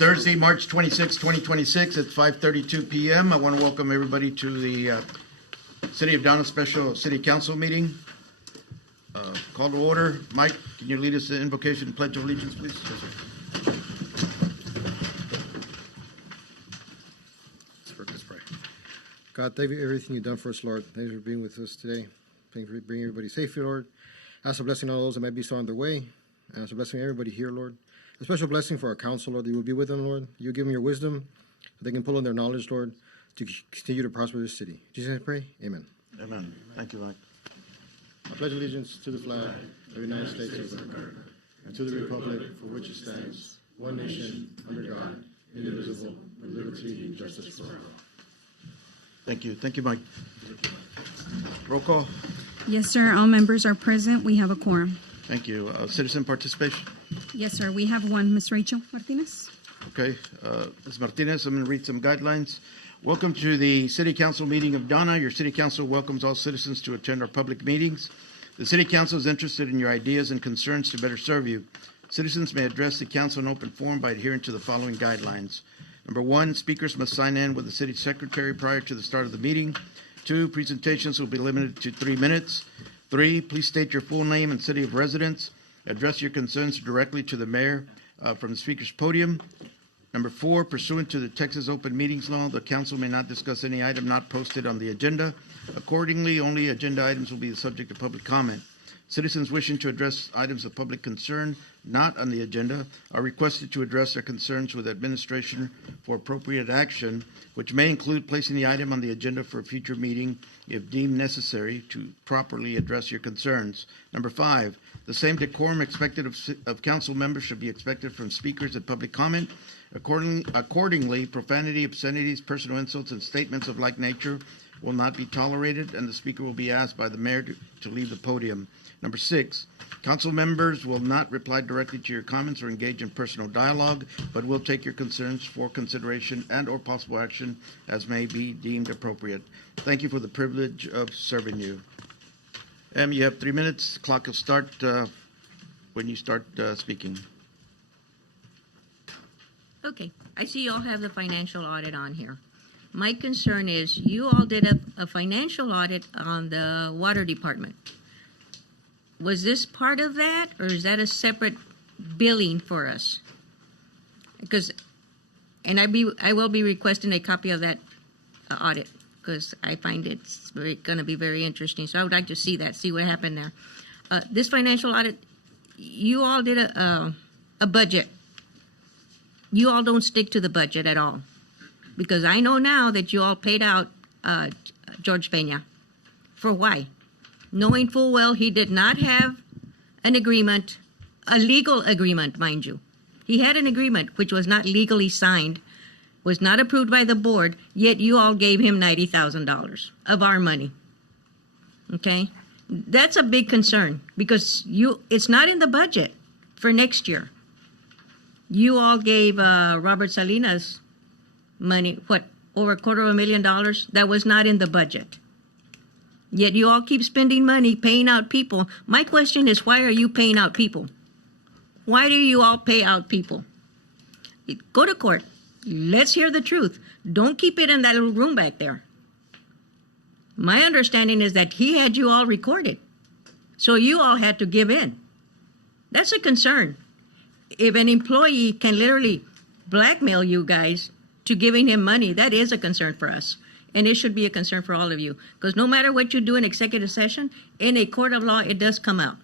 Thursday, March 26, 2026 at 5:32 p.m. I want to welcome everybody to the City of Donna Special City Council meeting. Call to order. Mike, can you lead us in invocation and pledge of allegiance, please? Yes, sir. Let's pray. God, thank you for everything you've done for us, Lord. Thank you for being with us today. Thank you for bringing everybody safely, Lord. Ask a blessing on all those that might be still on their way. Ask a blessing on everybody here, Lord. A special blessing for our council, Lord, that you will be with them, Lord. You give them your wisdom, that they can pull on their knowledge, Lord, to continue to prosper this city. In Jesus' name I pray. Amen. Amen. Thank you, Mike. I pledge allegiance to the flag of the United States of America and to the republic for which it stands, one nation, under God, indivisible, with liberty and justice for all. Thank you. Thank you, Mike. Roll call. Yes, sir. All members are present. We have a quorum. Thank you. Citizen participation. Yes, sir. We have one. Ms. Rachel Martinez. Okay. Ms. Martinez, I'm going to read some guidelines. Welcome to the City Council meeting of Donna. Your City Council welcomes all citizens to attend our public meetings. The City Council is interested in your ideas and concerns to better serve you. Citizens may address the Council in open forum by adhering to the following guidelines. Number one, speakers must sign in with the City Secretary prior to the start of the meeting. 2, presentations will be limited to 3 minutes. 3, please state your full name and city of residence. Address your concerns directly to the mayor from the speaker's podium. Number 4, pursuant to the Texas Open Meetings Law, the council may not discuss any item not posted on the agenda. Accordingly, only agenda items will be the subject of public comment. Citizens wishing to address items of public concern not on the agenda are requested to address their concerns with administration for appropriate action, which may include placing the item on the agenda for a future meeting if deemed necessary to properly address your concerns. Number 5, the same decorum expected of council members should be expected from speakers at public comment. Accordingly, profanity, obscenities, personal insults, and statements of like nature will not be tolerated, and the speaker will be asked by the mayor to leave the podium. Number 6, council members will not reply directly to your comments or engage in personal dialogue, but will take your concerns for consideration and or possible action as may be deemed appropriate. Thank you for the privilege of serving you. Em, you have 3 minutes. Clock will start when you start speaking. Okay, I see you all have the financial audit on here. My concern is you all did a financial audit on the water department. Was this part of that, or is that a separate billing for us? Because, and I will be requesting a copy of that audit, because I find it's going to be very interesting. So I would like to see that, see what happened there. This financial audit, you all did a budget. You all don't stick to the budget at all, because I know now that you all paid out George Peña. For why? Knowing full well he did not have an agreement, a legal agreement, mind you. He had an agreement which was not legally signed, was not approved by the board, yet you all gave him $90,000 of our money. Okay? That's a big concern, because it's not in the budget for next year. You all gave Robert Salinas money, what, over $250,000? That was not in the budget. Yet you all keep spending money paying out people. My question is, why are you paying out people? Why do you all pay out people? Go to court. Let's hear the truth. Don't keep it in that little room back there. My understanding is that he had you all recorded, so you all had to give in. That's a concern. If an employee can literally blackmail you guys to giving him money, that is a concern for us. And it should be a concern for all of you. Because no matter what you do in executive session, in a court of law, it does come out.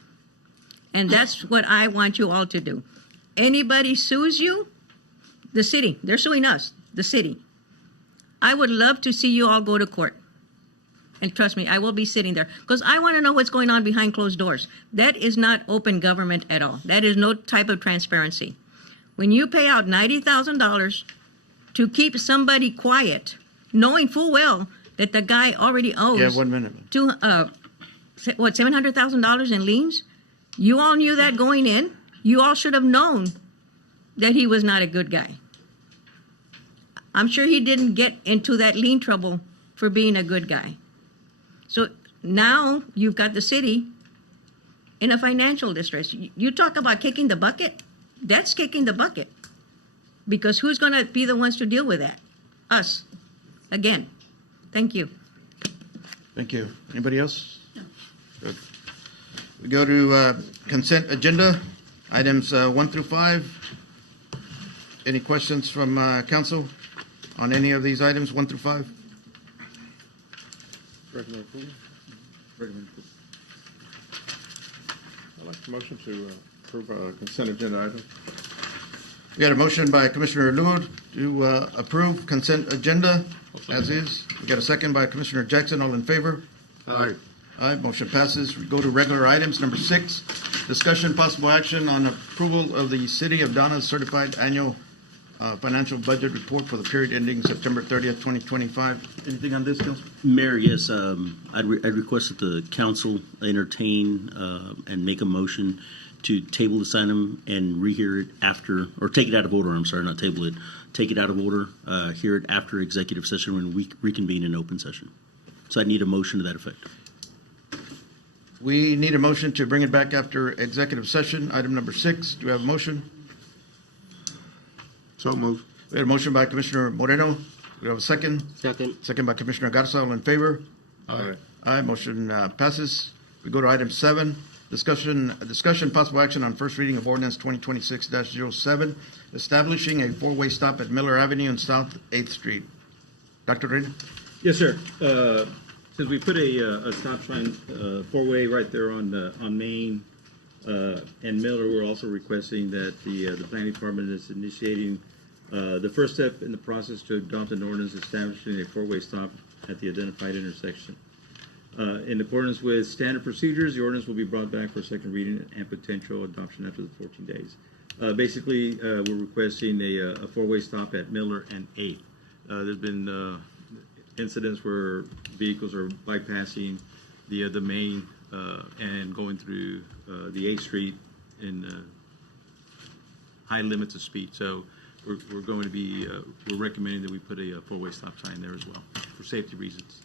And that's what I want you all to do. Anybody sues you, the city, they're suing us, the city. I would love to see you all go to court. And trust me, I will be sitting there. Because I want to know what's going on behind closed doors. That is not open government at all. That is no type of transparency. When you pay out $90,000 to keep somebody quiet, knowing full well that the guy already owes. Yeah, 1 minute. $700,000 in liens? You all knew that going in. You all should have known that he was not a good guy. I'm sure he didn't get into that lien trouble for being a good guy. So now you've got the city in a financial distress. You talk about kicking the bucket. That's kicking the bucket. Because who's going to be the ones to deal with that? Us. Again. Thank you. Thank you. Anybody else? No. We go to consent agenda, items 1 through 5. Any questions from council on any of these items, 1 through 5? Recommend approval. Recommend approval. I'd like the motion to approve consent agenda item. We got a motion by Commissioner Luo to approve consent agenda as is. We got a second by Commissioner Jackson. All in favor? Aye. Aye, motion passes. We go to regular items. Number 6, discussion possible action on approval of the City of Donna's certified annual financial budget report for the period ending September 30th, 2025. Anything on this, Council? Mayor, yes, I'd request that the council entertain and make a motion to table this item and rehear it after, or take it out of order, I'm sorry, not table it, take it out of order, hear it after executive session when we reconvene in open session. So I need a motion to that effect. We need a motion to bring it back after executive session. Item number 6, do we have a motion? So moved. We have a motion by Commissioner Moreno. Do we have a second? Second. Second by Commissioner Garza. All in favor? Aye. Aye, motion passes. We go to item 7, discussion possible action on first reading of ordinance 2026-07, establishing a four-way stop at Miller Avenue and South 8th Street. Dr. Reyna? Yes, sir. Since we put a stop sign, four-way right there on Main and Miller, we're also requesting that the planning department is initiating the first step in the process to adopt an ordinance establishing a four-way stop at the identified intersection. In accordance with standard procedures, the ordinance will be brought back for second reading and potential adoption after the 14 days. Basically, we're requesting a four-way stop at Miller and 8th. There's been incidents where vehicles are bypassing the main and going through the 8th Street in high limits of speed. So we're going to be we're recommending that we put a four-way stop sign there as well for safety reasons.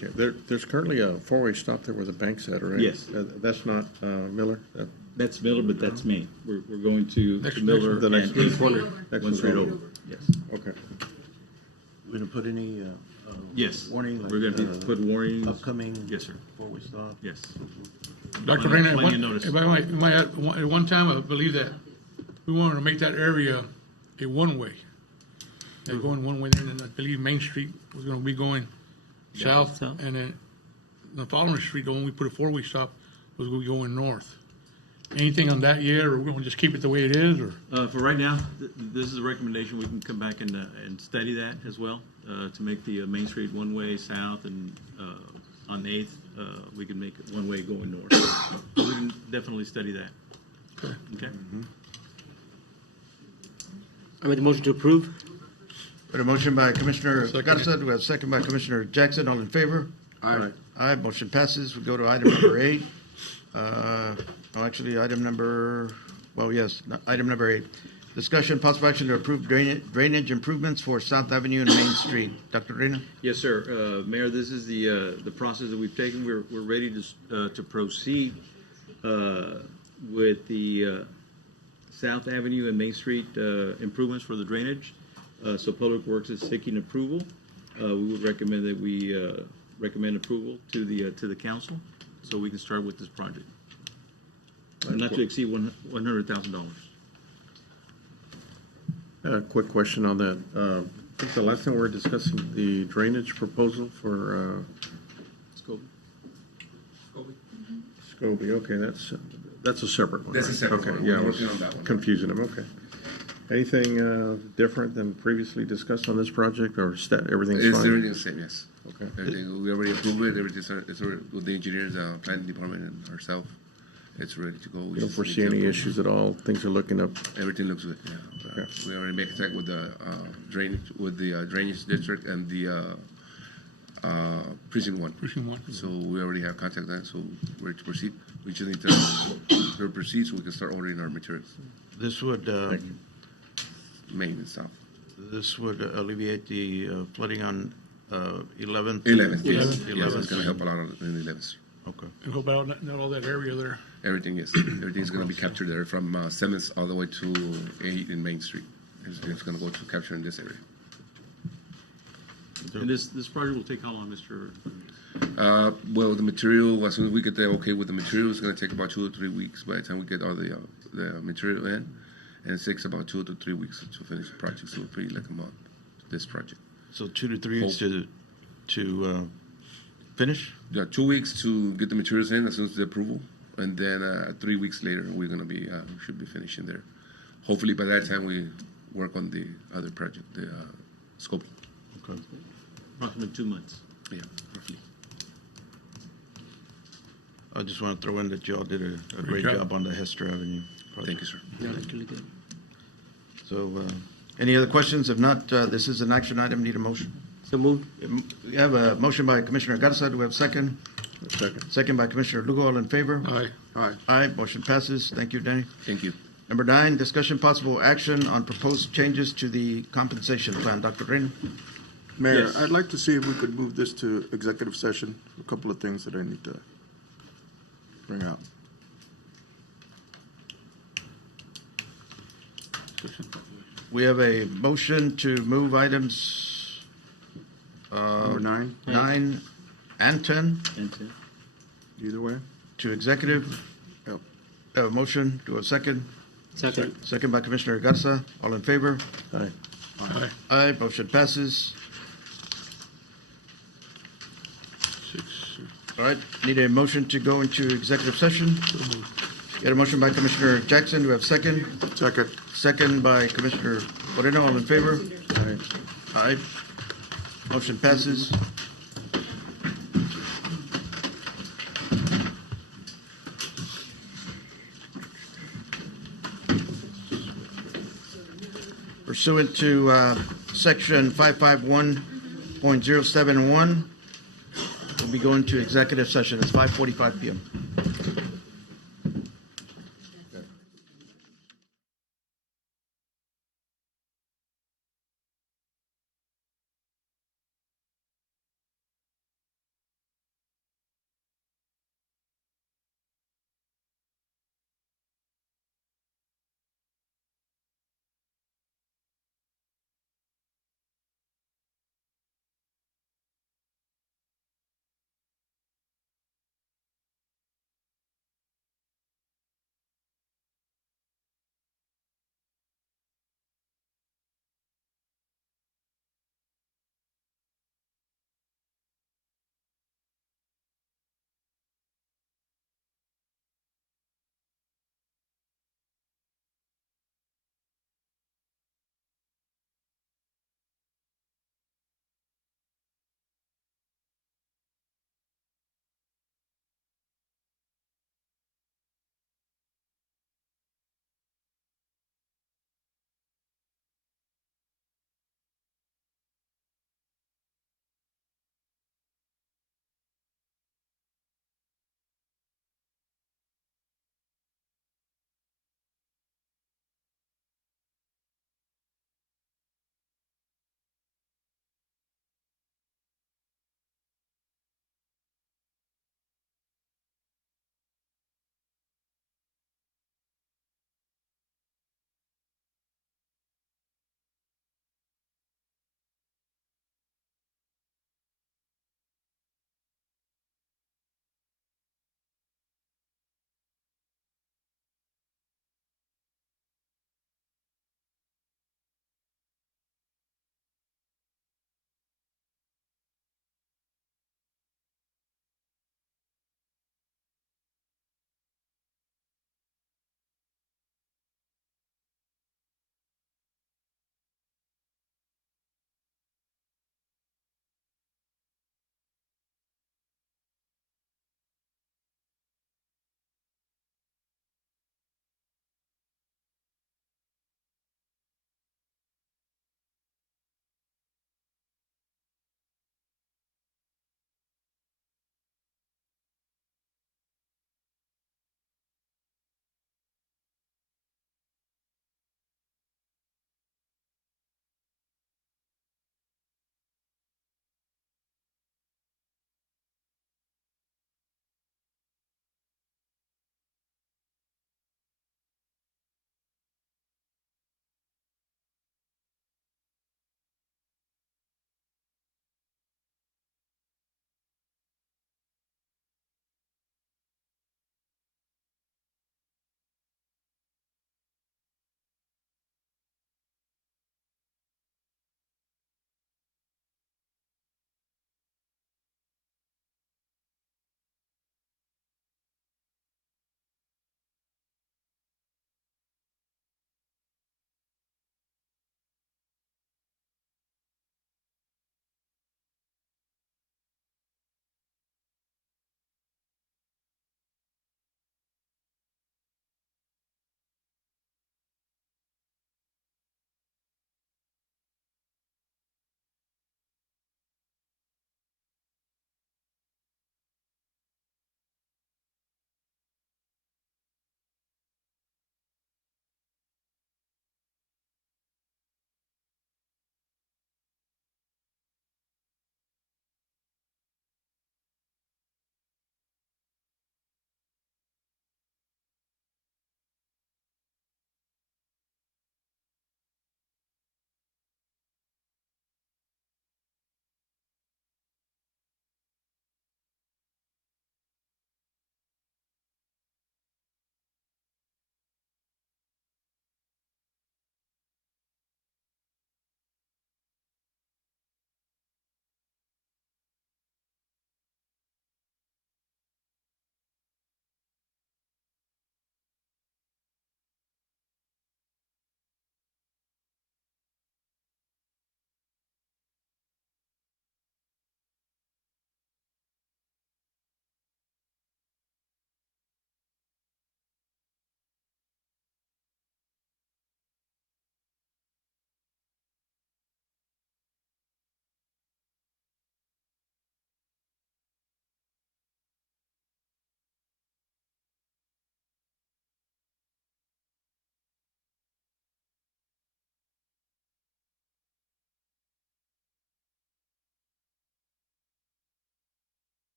Okay, there's currently a four-way stop there where the bank's at, right? Yes. That's not Miller? That's Miller, but that's Main. We're going to Miller the next and next 8th. one. Next One street over. over. Yes. Okay. We gonna put any Yes. warning? Like, We're going to put warnings. upcoming Yes, sir. four-way stop? Yes. Dr. Reyna, Plenty of notice. if I might add, at one time, I believe that we wanted to make that area a one-way. They're going one way there, and I believe Main Street was gonna be going south, and then the following street, the one we put a four-way stop, was gonna be going north. Anything on that yet, or we're gonna just keep it the way it is, or? For right now, this is a recommendation. We can come back and study that as well to make the Main Street one-way south, and on 8th, we can make it one-way going north. We can definitely study that. Okay? I make the motion to approve. Got a motion by Commissioner Second. Garza. Do we have a second by Commissioner Jackson? All in favor? Aye. Aye, motion passes. We go to item number 8. Actually, item number 8. Discussion, possible action to approve drainage improvements for South Avenue and Main Street. Dr. Reyna? Yes, sir. Mayor, this is the process that we've taken. We're ready to proceed with the South Avenue and Main Street improvements for the drainage. So Public Works is seeking approval. We would recommend that we recommend approval to the council, so we can start with this project. Not to exceed $100,000. A quick question on that. I think the last time we were discussing the drainage proposal for Scobie. Okay, that's a separate one. That's a right? separate Okay, one. yeah, We're I was working on that one. confusing them. Okay. Anything different than previously discussed on this project, or everything's It's fine? everything the same, yes. Okay. Everything, we already approved it, everything's already with the engineers, planning department and ourselves. It's ready to go. We You don't just foresee need to any approve. issues at all? Things are looking up? Everything looks good, yeah. Okay. We already made contact with the drainage district and the precinct 1. Precinct 1. So we already have contact there, so we're to proceed. We just need to proceed so we can start ordering our materials, This would main and south. alleviate the flooding on 11th. 11th, yes. 11th. Yes, it's gonna help a lot on the 11th. Okay. And hope out, not all that area there. Everything, yes. Everything's gonna be captured there from 7th all the way to 8 in Main Street. It's gonna go to capture in this area. And this project will take how long, Mr.? Well, the material, as soon as we get the okay with the material, it's gonna take about 2 or 3 weeks by the time we get all the material in. And it takes about 2 to 3 weeks to finish the project, so pretty like a month, this project. So 2 to 3 weeks to finish? Yeah, 2 weeks to get the materials in as soon as the approval, and then 3 weeks later, we're gonna be, we should be finishing there. Hopefully by that time, we work on the other project, the scope. Okay. Approximately 2 months. Yeah, roughly. I just want to throw in that you all did a great job. job on the Hester Avenue Thank project. you, sir. Yeah, that's really good. So, any other questions? If not, this is an action item. Need a motion? So moved. We have a motion by Commissioner Garza. Do we have a second? Second. Second by Commissioner Lugo. All in favor? Aye. Aye. Motion passes. Thank you, Danny. Thank you. Number 9, discussion possible action on proposed changes to the compensation plan. Dr. Reyna? Mayor, Yes. I'd like to see if we could move this to executive session. A couple of things that I need to bring out. We have a motion to move items Number 9, 9 and 10 either way. to executive. Yep. Have a motion. Do a second. Second. Second by Commissioner Garza. All in favor? Aye. Aye. Motion passes. 6. All right. Need a motion to go into executive session. Got a motion by Commissioner Jackson. Do we have second? Second. Second by Commissioner Moreno. All in favor? Aye. Aye. Motion passes. Pursuant to Section 551.071, we'll be going to executive session. It's 5:45 PM.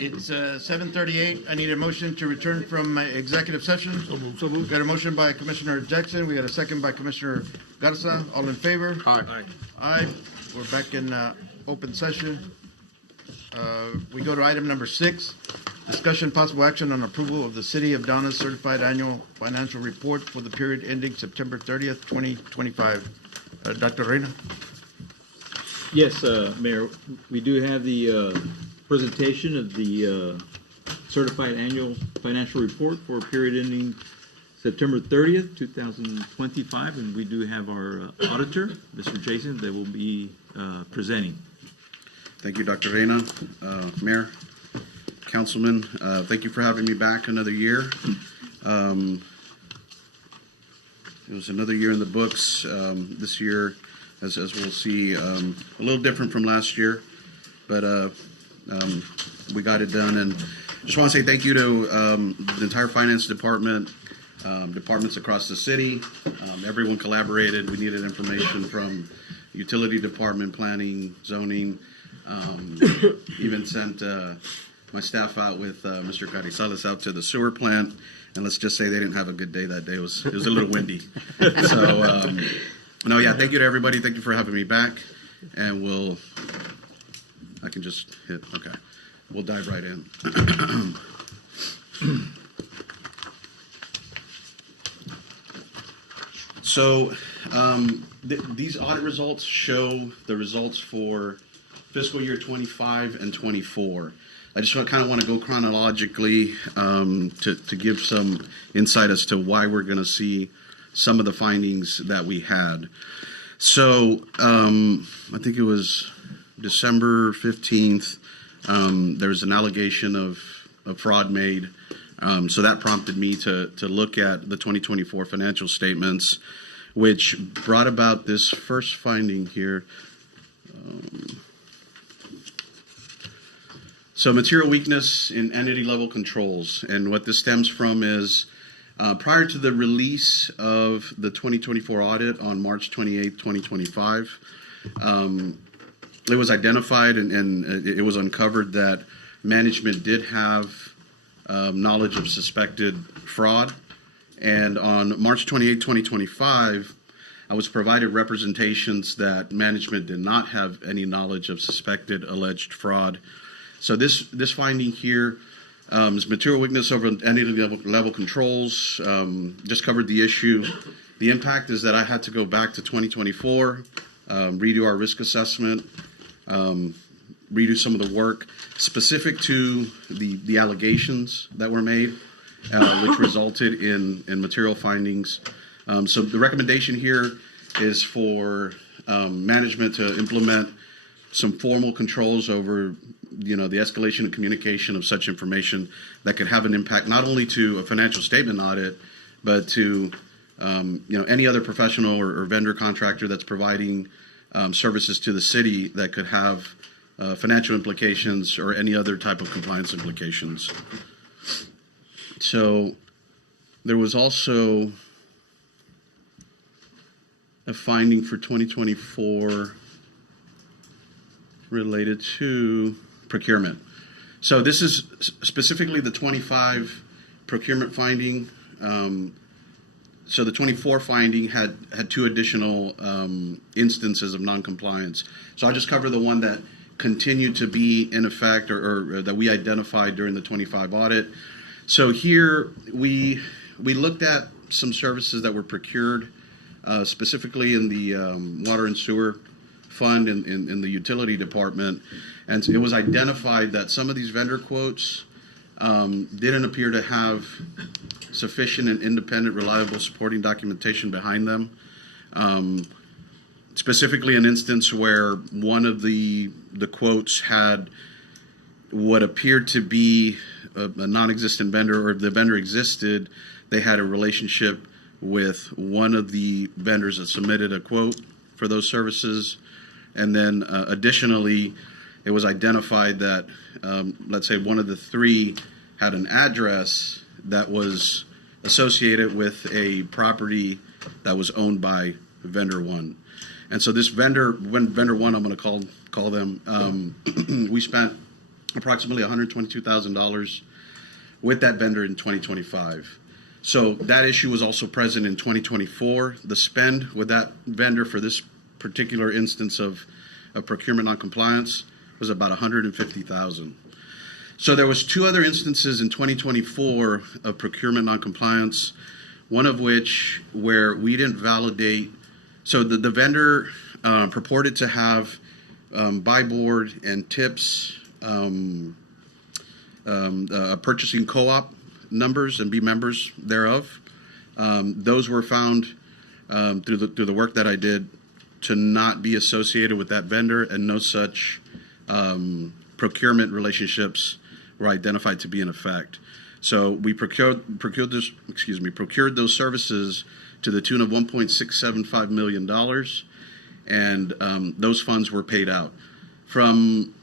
It's 7:38. I need a motion to return from executive session. So moved. Got a motion by Commissioner Jackson. We got a second by Commissioner Garza. All in favor? Aye. Aye. We're back in open session. We go to item number 6, discussion possible action on approval of the City of Donna's certified annual financial report for the period ending September 30th, 2025. Dr. Reyna? Yes, Mayor, we do have the presentation of the certified annual financial report for a period ending September 30th, 2025, and we do have our auditor, Mr. Jason, that will be presenting. Thank you, Dr. Reyna. Mayor, Councilman, thank you for having me back another year. It was another year in the books. This year, as we'll see, a little different from last year, but we got it done. And just want to say thank you to the entire finance department, departments across the city. Everyone collaborated. We needed information from utility department, planning, zoning. Even sent my staff out with Mr. Carrizales out to the sewer plant, and let's just say they didn't have a good day that day. It was a little windy. So, no, yeah, thank you to everybody. Thank you for having me back, and I can just hit, okay. We'll dive right in. So, these audit results show the results for fiscal year 25 and 24. I just kind of want to go chronologically to give some insight as to why we're going to see some of the findings that we had. So I think it was December 15th, there was an allegation of fraud made. So that prompted me to look at the 2024 financial statements, which brought about this first finding here. So material weakness in entity level controls, and what this stems from is prior to the release of the 2024 audit on March 28, 2025, it was identified and it was uncovered that management did have knowledge of suspected fraud. And on March 28, 2025, I was provided representations that management did not have any knowledge of suspected alleged fraud. So this finding here is material weakness over entity level controls. Just covered the issue. The impact is that I had to go back to 2024, redo our risk assessment, redo some of the work specific to the allegations that were made, which resulted in material findings. So the recommendation here is for management to implement some formal controls over the escalation and communication of such information that could have an impact not only to a financial statement audit, but to any other professional or vendor contractor that's providing services to the city that could have financial implications or any other type of compliance implications. So there was also a finding for 2024 related to procurement. So this is specifically the 25 procurement finding. So the 24 finding had two additional instances of noncompliance. So I'll just cover the one that continued to be in effect or that we identified during the 25 audit. So here we looked at some services that were procured specifically in the water and sewer fund in the utility department, and it was identified that some of these vendor quotes didn't appear to have sufficient and independent, reliable supporting documentation behind them. Specifically, an instance where one of the quotes had what appeared to be a non-existent vendor, or if the vendor existed, they had a relationship with one of the vendors that submitted a quote for those services. And then additionally, it was identified that, let's say one of the three had an address that was associated with a property that was owned by vendor one. And so this vendor one, I'm going to call them, we spent approximately $122,000 with that vendor in 2025. So that issue was also present in 2024. The spend with that vendor for this particular instance of procurement noncompliance was about $150,000. So there was two other instances in 2024 of procurement noncompliance, one of which where we didn't validate. So the vendor purported to have buy board and tips, purchasing co-op numbers and be members thereof. Those were found through the work that I did to not be associated with that vendor, and no such procurement relationships were identified to be in effect. So we procured those services to the tune of $1.675 million, and those funds were paid out. From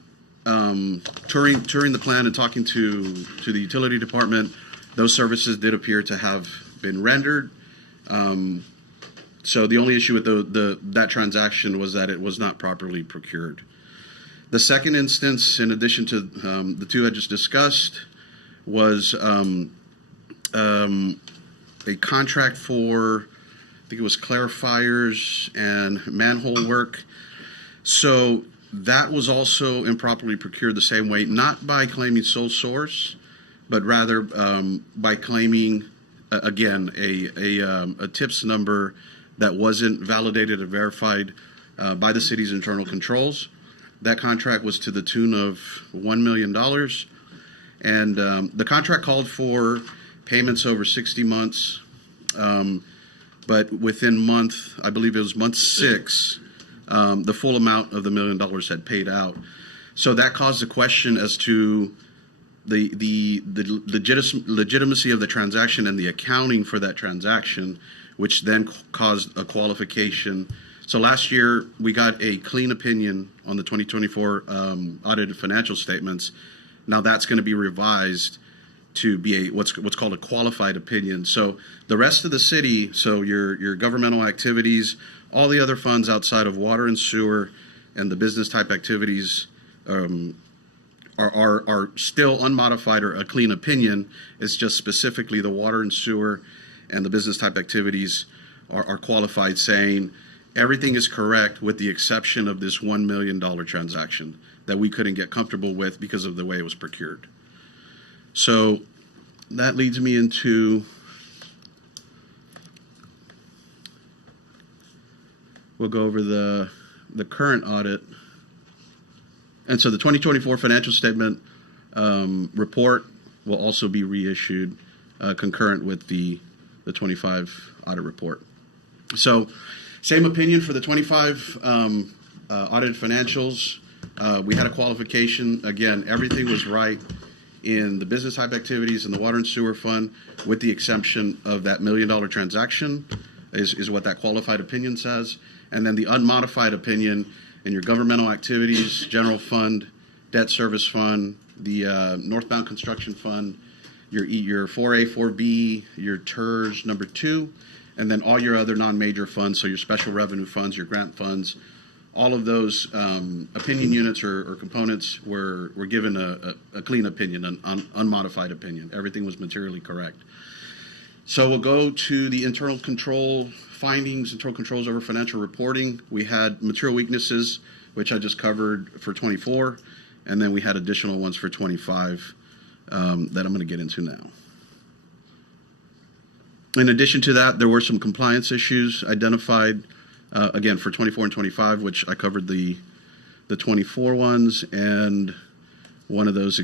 touring the plant and talking to the utility department, those services did appear to have been rendered. So the only issue with that transaction was that it was not properly procured. The second instance, in addition to the two I just discussed, was a contract for, I think it was clarifiers and manhole work. So that was also improperly procured the same way, not by claiming sole source, but rather by claiming, again, a TIPS number that wasn't validated or verified by the city's internal controls. That contract was to the tune of $1 million. And the contract called for payments over 60 months, but within I believe it was month 6, the full amount of the $1 million had paid out. So that caused a question as to the legitimacy of the transaction and the accounting for that transaction, which then caused a qualification. So last year, we got a clean opinion on the 2024 audited financial statements. Now that's going to be revised to be what's called a qualified opinion. So the rest of the city, so your governmental activities, all the other funds outside of water and sewer and the business type activities are still unmodified or a clean opinion. It's just specifically the water and sewer and the business type activities are qualified, saying everything is correct with the exception of this $1 million transaction that we couldn't get comfortable with because of the way it was procured. So that leads me into we'll go over the current audit. And so the 2024 financial statement report will also be reissued concurrent with the 25 audit report. So same opinion for the 25 audited financials. We had a qualification. Again, everything was right in the business type activities and the water and sewer fund, with the exception of that $1 million transaction is what that qualified opinion says. And then the unmodified opinion in your governmental activities, general fund, debt service fund, the northbound construction fund, your 4A, 4B, your TERS number 2, and then all your other non-major funds, so your special revenue funds, your grant funds, all of those opinion units or components were given a clean opinion, an unmodified opinion. Everything was materially correct. So we'll go to the internal control findings, internal controls over financial reporting. We had material weaknesses, which I just covered for 24, and then we had additional ones for 25 that I'm going to get into now. In addition to that, there were some compliance issues identified, again, for 24 and 25, which I covered the 24 ones, and one of those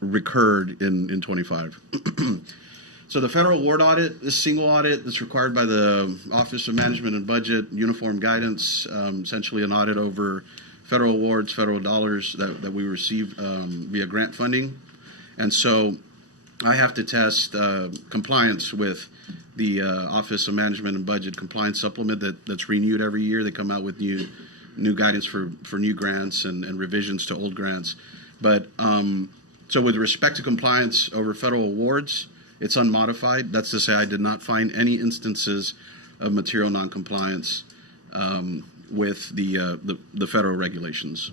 recurred in 25. So the federal award audit, this single audit that's required by the Office of Management and Budget, Uniform Guidance, essentially an audit over federal awards, federal dollars that we receive via grant funding. And so I have to test compliance with the Office of Management and Budget compliance supplement that's renewed every year. They come out with new guidance for new grants and revisions to old grants. But so with respect to compliance over federal awards, it's unmodified. That's to say I did not find any instances of material noncompliance with the federal regulations.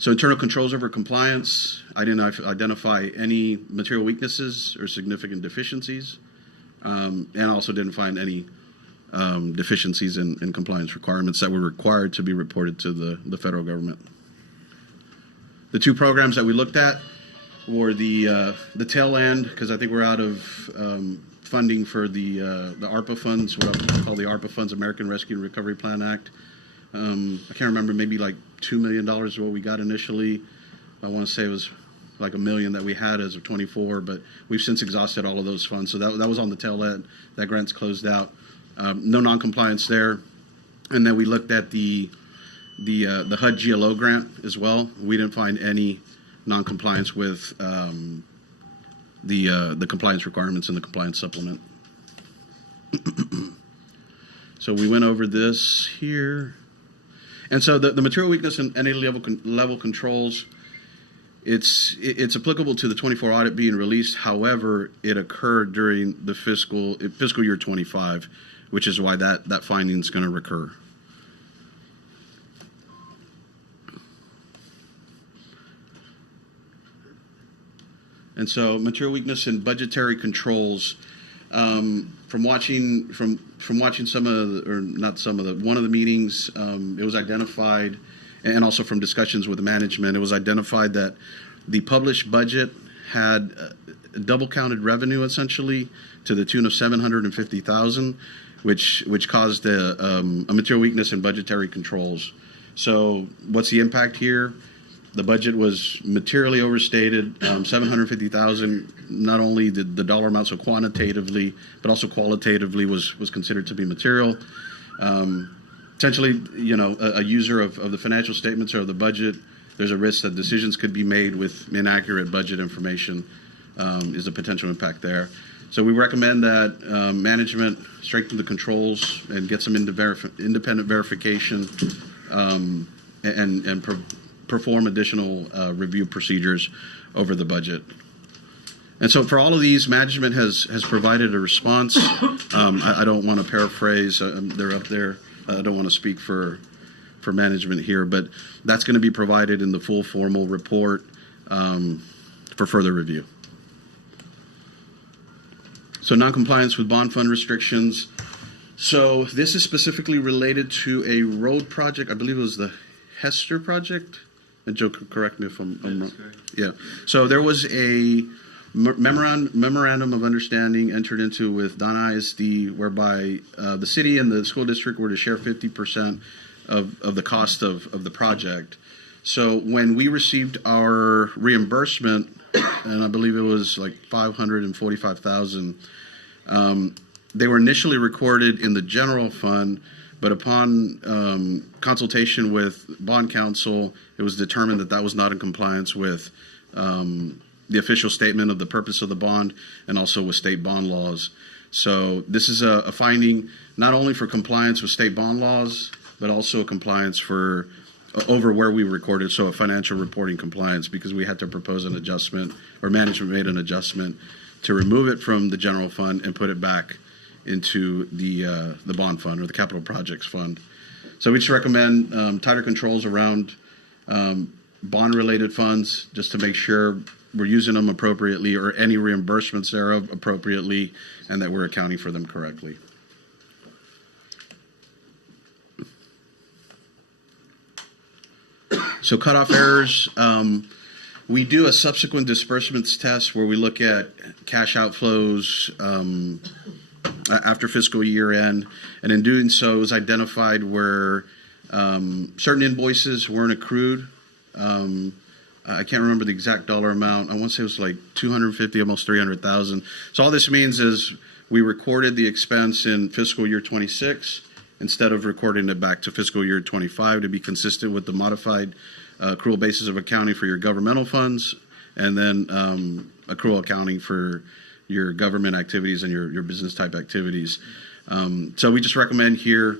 So internal controls over compliance, I didn't identify any material weaknesses or significant deficiencies, and also didn't find any deficiencies in compliance requirements that were required to be reported to the federal government. The two programs that we looked at were the tail end, because I think we're out of funding for the ARPA funds, what I call the ARPA funds, American Rescue and Recovery Plan Act. I can't remember, maybe like $2 million is what we got initially. I want to say it was like $1 million that we had as of 24, but we've since exhausted all of those funds. So that was on the tail end. That grant's closed out. No non-compliance there. And then we looked at the HUD GLO grant as well. We didn't find any non-compliance with the compliance requirements in the compliance supplement. So we went over this here. And so the material weakness and entity level controls, it's applicable to the 24 audit being released. However, it occurred during the fiscal year 25, which is why that finding is going to recur. And so material weakness and budgetary controls, from watching some of the, or not some of the, one of the meetings, it was identified, and also from discussions with the management, it was identified that the published budget had double counted revenue essentially to the tune of $750,000, which caused a material weakness in budgetary controls. So what's the impact here? The budget was materially overstated, $750,000. Not only did the dollar amount, so quantitatively, but also qualitatively was considered to be material. Essentially, a user of the financial statements or of the budget, there's a risk that decisions could be made with inaccurate budget information. Is a potential impact there. So we recommend that management strengthen the controls and get some independent verification and perform additional review procedures over the budget. And so for all of these, management has provided a response. I don't want to paraphrase. They're up there. I don't want to speak for management here, but that's going to be provided in the full formal report for further review. So non-compliance with bond fund restrictions. So this is specifically related to a road project. I believe it was the Hester project. And Joe, correct me if I'm wrong. Yeah. So there was a memorandum of understanding entered into with Donna ISD, whereby the city and the school district were to share 50% of the cost of the project. So when we received our reimbursement, and I believe it was like $545,000, they were initially recorded in the general fund, but upon consultation with bond counsel, it was determined that that was not in compliance with the official statement of the purpose of the bond and also with state bond laws. So this is a finding not only for compliance with state bond laws, but also a compliance for over where we recorded, so a financial reporting compliance, because we had to propose an adjustment, or management made an adjustment to remove it from the general fund and put it back into the bond fund or the capital projects fund. So we just recommend tighter controls around bond-related funds, just to make sure we're using them appropriately, or any reimbursements thereof appropriately, and that we're accounting for them correctly. So cutoff errors, we do a subsequent disbursements test where we look at cash outflows after fiscal year end, and in doing so, it was identified where certain invoices weren't accrued. I can't remember the exact dollar amount. I want to say it was like 250, almost 300,000. So all this means is we recorded the expense in fiscal year 26 instead of recording it back to fiscal year 25 to be consistent with the modified accrual basis of accounting for your governmental funds, and then accrual accounting for your government activities and your business type activities. So we just recommend here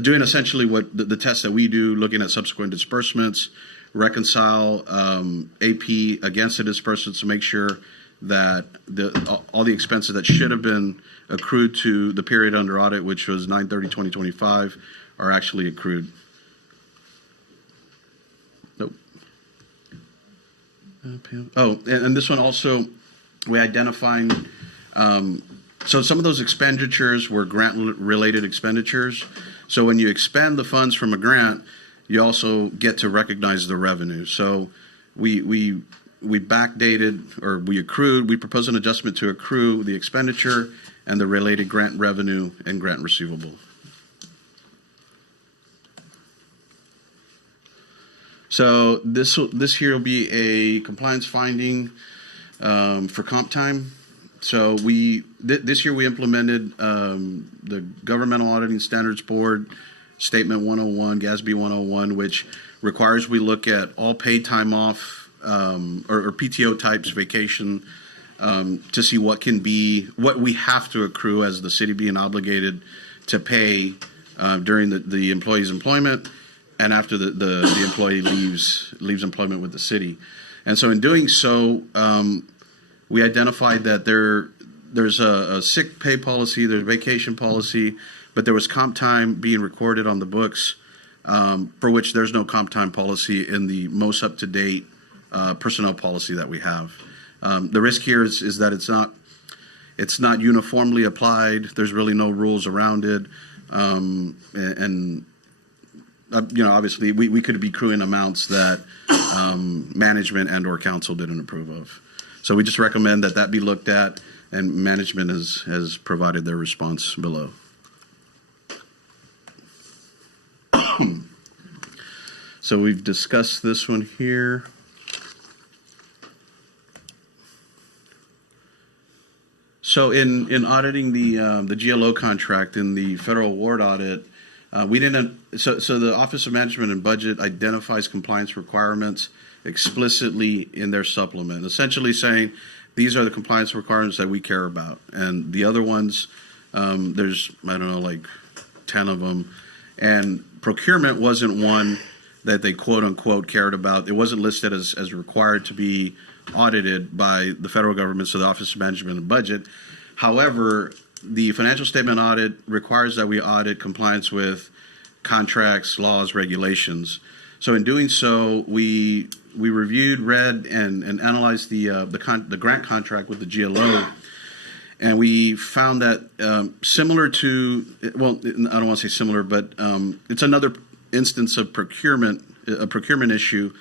doing essentially what the test that we do, looking at subsequent disbursements, reconcile AP against the disbursements to make sure that all the expenses that should have been accrued to the period under audit, which was 9/30/2025, are actually accrued. Nope. Oh, and this one also, we identifying, so some of those expenditures were grant-related expenditures. So when you expend the funds from a grant, you also get to recognize the revenue. So we backdated, or we proposed an adjustment to accrue the expenditure and the related grant revenue and grant receivable. So this here will be a compliance finding for comp time. So this year we implemented the Governmental Auditing Standards Board Statement 101, GASB 101, which requires we look at all paid time off or PTO types, vacation, to see what we have to accrue as the city being obligated to pay during the employee's employment and after the employee leaves employment with the city. And so in doing so, we identified that there's a sick pay policy, there's a vacation policy, but there was comp time being recorded on the books for which there's no comp time policy in the most up-to-date personnel policy that we have. The risk here is that it's not uniformly applied. There's really no rules around it, and obviously we could be accruing amounts that management and/or council didn't approve of. So we just recommend that be looked at, and management has provided their response below. So we've discussed this one here. So in auditing the GLO contract in the federal award audit, we didn't. So the Office of Management and Budget identifies compliance requirements explicitly in their supplement, essentially saying these are the compliance requirements that we care about, and the other ones, there's like 10 of them, and procurement wasn't one that they quote unquote cared about. It wasn't listed as required to be audited by the federal government, so the Office of Management and Budget. However, the financial statement audit requires that we audit compliance with contracts, laws, regulations. So in doing so, we reviewed, read, and analyzed the grant contract with the GLO, and we found that similar to, well, I don't want to say similar, but it's another instance of a procurement issue.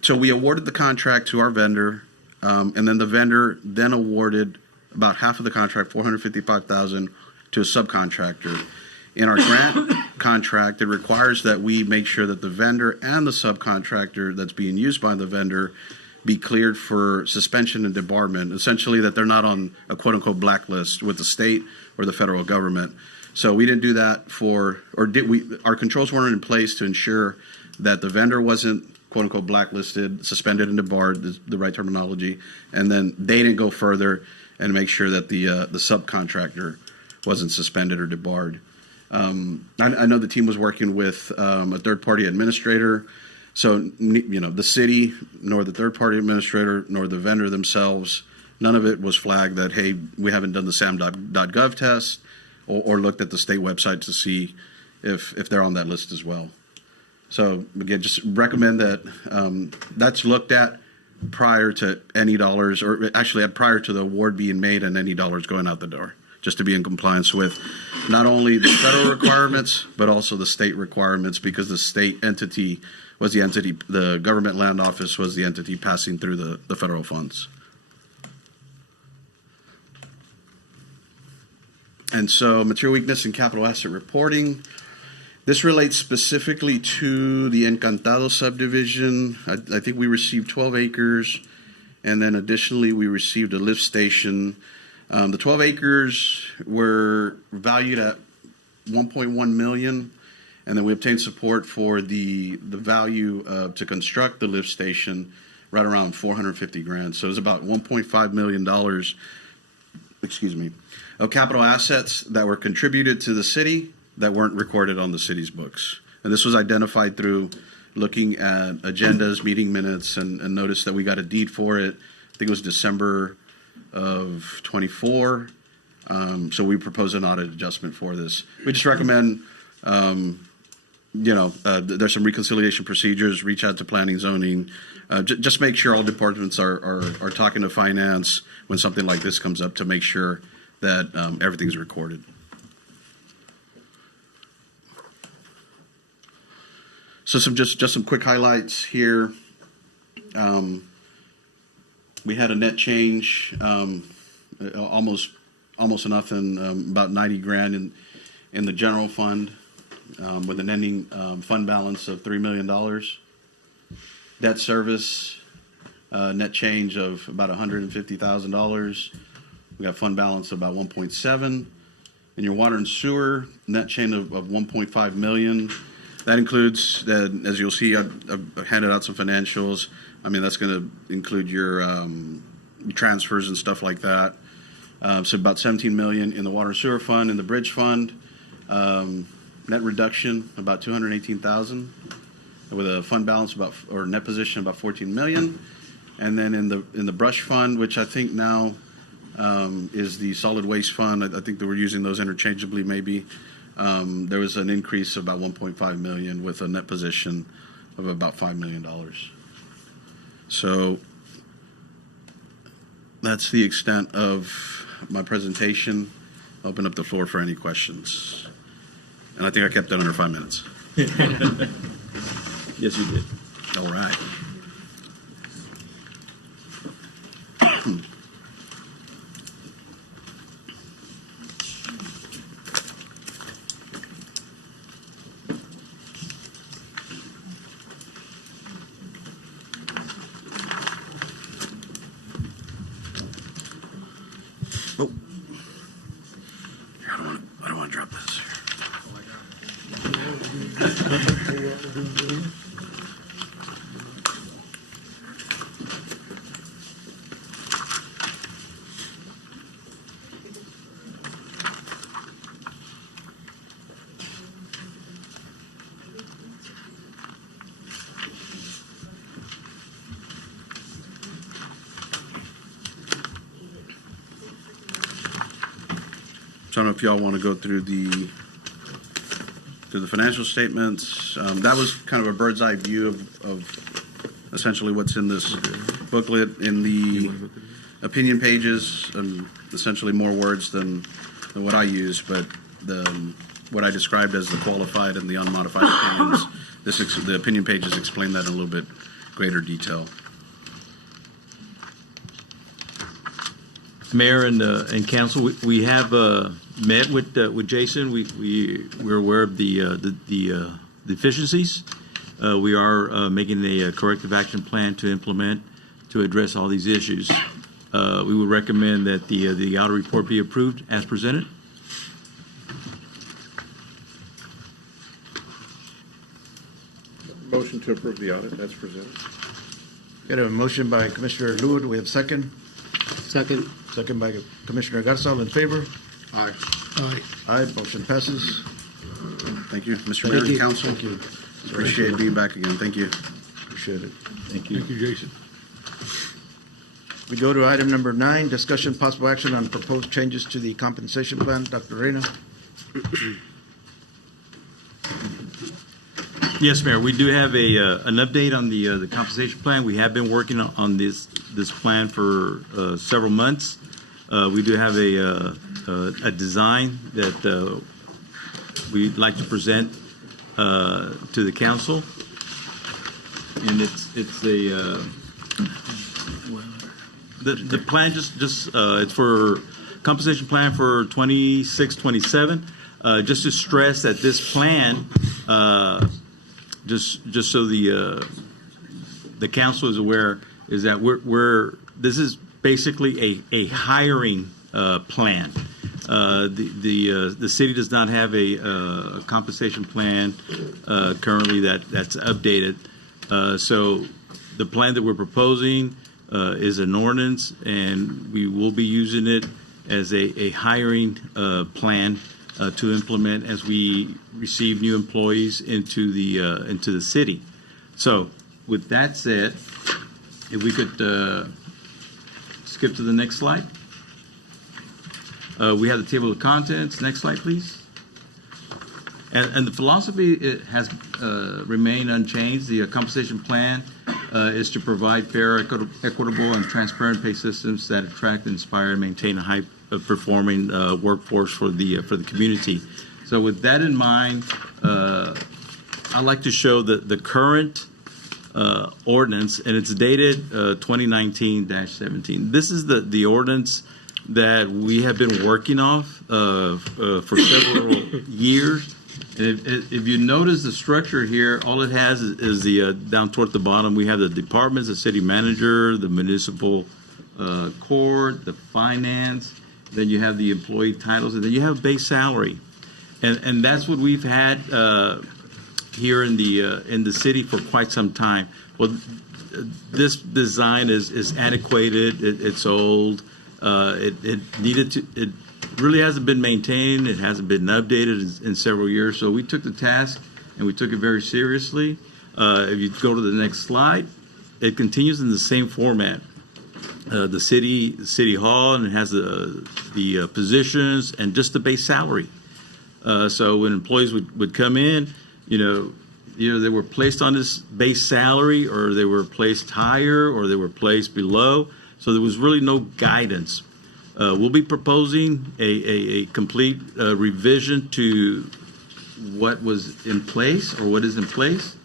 So we awarded the contract to our vendor, and then the vendor then awarded about half of the contract, $455,000, to a subcontractor. In our grant contract, it requires that we make sure that the vendor and the subcontractor that's being used by the vendor be cleared for suspension and debarment, essentially that they're not on a quote-unquote blacklist with the state or the federal government. So we didn't do that our controls weren't in place to ensure that the vendor wasn't quote-unquote blacklisted, suspended and debarred, the right terminology, and then they didn't go further and make sure that the subcontractor wasn't suspended or debarred. I know the team was working with a third-party administrator, so the city, nor the third-party administrator, nor the vendor themselves, none of it was flagged that, hey, we haven't done the SAM.gov test or looked at the state website to see if they're on that list as well. So again, just recommend that that's looked at prior to any dollars, or actually prior to the award being made and any dollars going out the door, just to be in compliance with not only the federal requirements, but also the state requirements, because the state entity was the government land office was the entity passing through the federal funds. And so material weakness and capital asset reporting. This relates specifically to the Encantado subdivision. I think we received 12 acres, and then additionally we received a lift station. The 12 acres were valued at $1.1 million, and then we obtained support for the value to construct the lift station right around $450,000. So it was about $1.5 million, of capital assets that were contributed to the city that weren't recorded on the city's books. And this was identified through looking at agendas, meeting minutes, and noticed that we got a deed for it. I think it was December of 24. So we proposed an audit adjustment for this. We just recommend there's some reconciliation procedures, reach out to planning, zoning. Just make sure all departments are talking to finance when something like this comes up to make sure that everything's recorded. So just some quick highlights here. We had a net change, almost nothing, about 90 grand in the general fund, with an ending fund balance of $3 million. Debt service, net change of about $150,000. We got fund balance of about 1.7. In your water and sewer, net change of 1.5 million. That includes, as you'll see, I've handed out some financials. I mean, that's going to include your transfers and stuff like that. So about 17 million in the water and sewer fund. In the bridge fund, net reduction about 218,000, with a fund balance or net position about 14 million. And then in the brush fund, which I think now is the solid waste fund, I think that we're using those interchangeably maybe. There was an increase of about 1.5 million with a net position of about $5 million. So that's the extent of my presentation. I'll open up the floor for any questions. And I think I kept that under 5 minutes. Yes, you did. All right. Oh. I don't want to drop this. So I don't know if y'all want to go through the financial statements. That was kind of a bird's eye view of essentially what's in this booklet. In the opinion pages, essentially more words than what I use, but what I described as the qualified and the unmodified opinions, the opinion pages explain that in a little bit greater detail. Mayor and council, we have met with Jason. We're aware of the deficiencies. We are making a corrective action plan to implement to address all these issues. We would recommend that the audit report be approved as presented. Motion to approve the audit as presented. Got a motion by Commissioner Lewis. We have second. Second. Second by Commissioner Garza. All in favor? Aye. Aye. Aye. Motion passes. Thank you, Mr. Mayor and Council. Thank you. Appreciate being back again. Thank you. Appreciate it. Thank you. Thank you, Jason. We go to item number 9, discussion possible action on proposed changes to the compensation plan. Dr. Reyna. Yes, Mayor. We do have an update on the compensation plan. We have been working on this plan for several months. We do have a design that we'd like to present to the council, and it's the plan just it's for compensation plan for 26-27. Just to stress that this plan, just so the council is aware, is that this is basically a hiring plan. The city does not have a compensation plan currently that's updated. So the plan that we're proposing is an ordinance, and we will be using it as a hiring plan to implement as we receive new employees into the city. So with that said, if we could skip to the next slide. We have the table of contents. Next slide, please. And the philosophy it has remained unchanged. The compensation plan is to provide fair, equitable, and transparent pay systems that attract, inspire, and maintain a high-performing workforce for the community. So with that in mind, I'd like to show the current ordinance, and it's dated 2019-17. This is the ordinance that we have been working off for several years. And if you notice the structure here, all it has is the down toward the bottom, we have the departments, the city manager, the municipal court, the finance, then you have the employee titles, and then you have base salary. And that's what we've had here in the city for quite some time. Well, this design is antiquated, it's old, it really hasn't been maintained. It hasn't been updated in several years. So we took the task and we took it very seriously. If you go to the next slide, it continues in the same format. The city hall, and it has the positions and just the base salary. So when employees would come in, either they were placed on this base salary, or they were placed higher, or they were placed below. So there was really no guidance. We'll be proposing a complete revision to what was in place, or what is in place.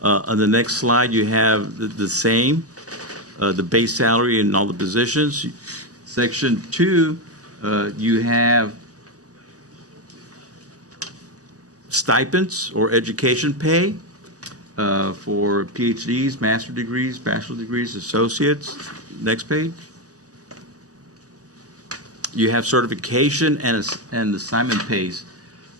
On the next slide, you have the same, the base salary and all the positions. Section 2, you have stipends or education pay for PhDs, master's degrees, bachelor's degrees, associates. Next page. You have certification and assignment pays.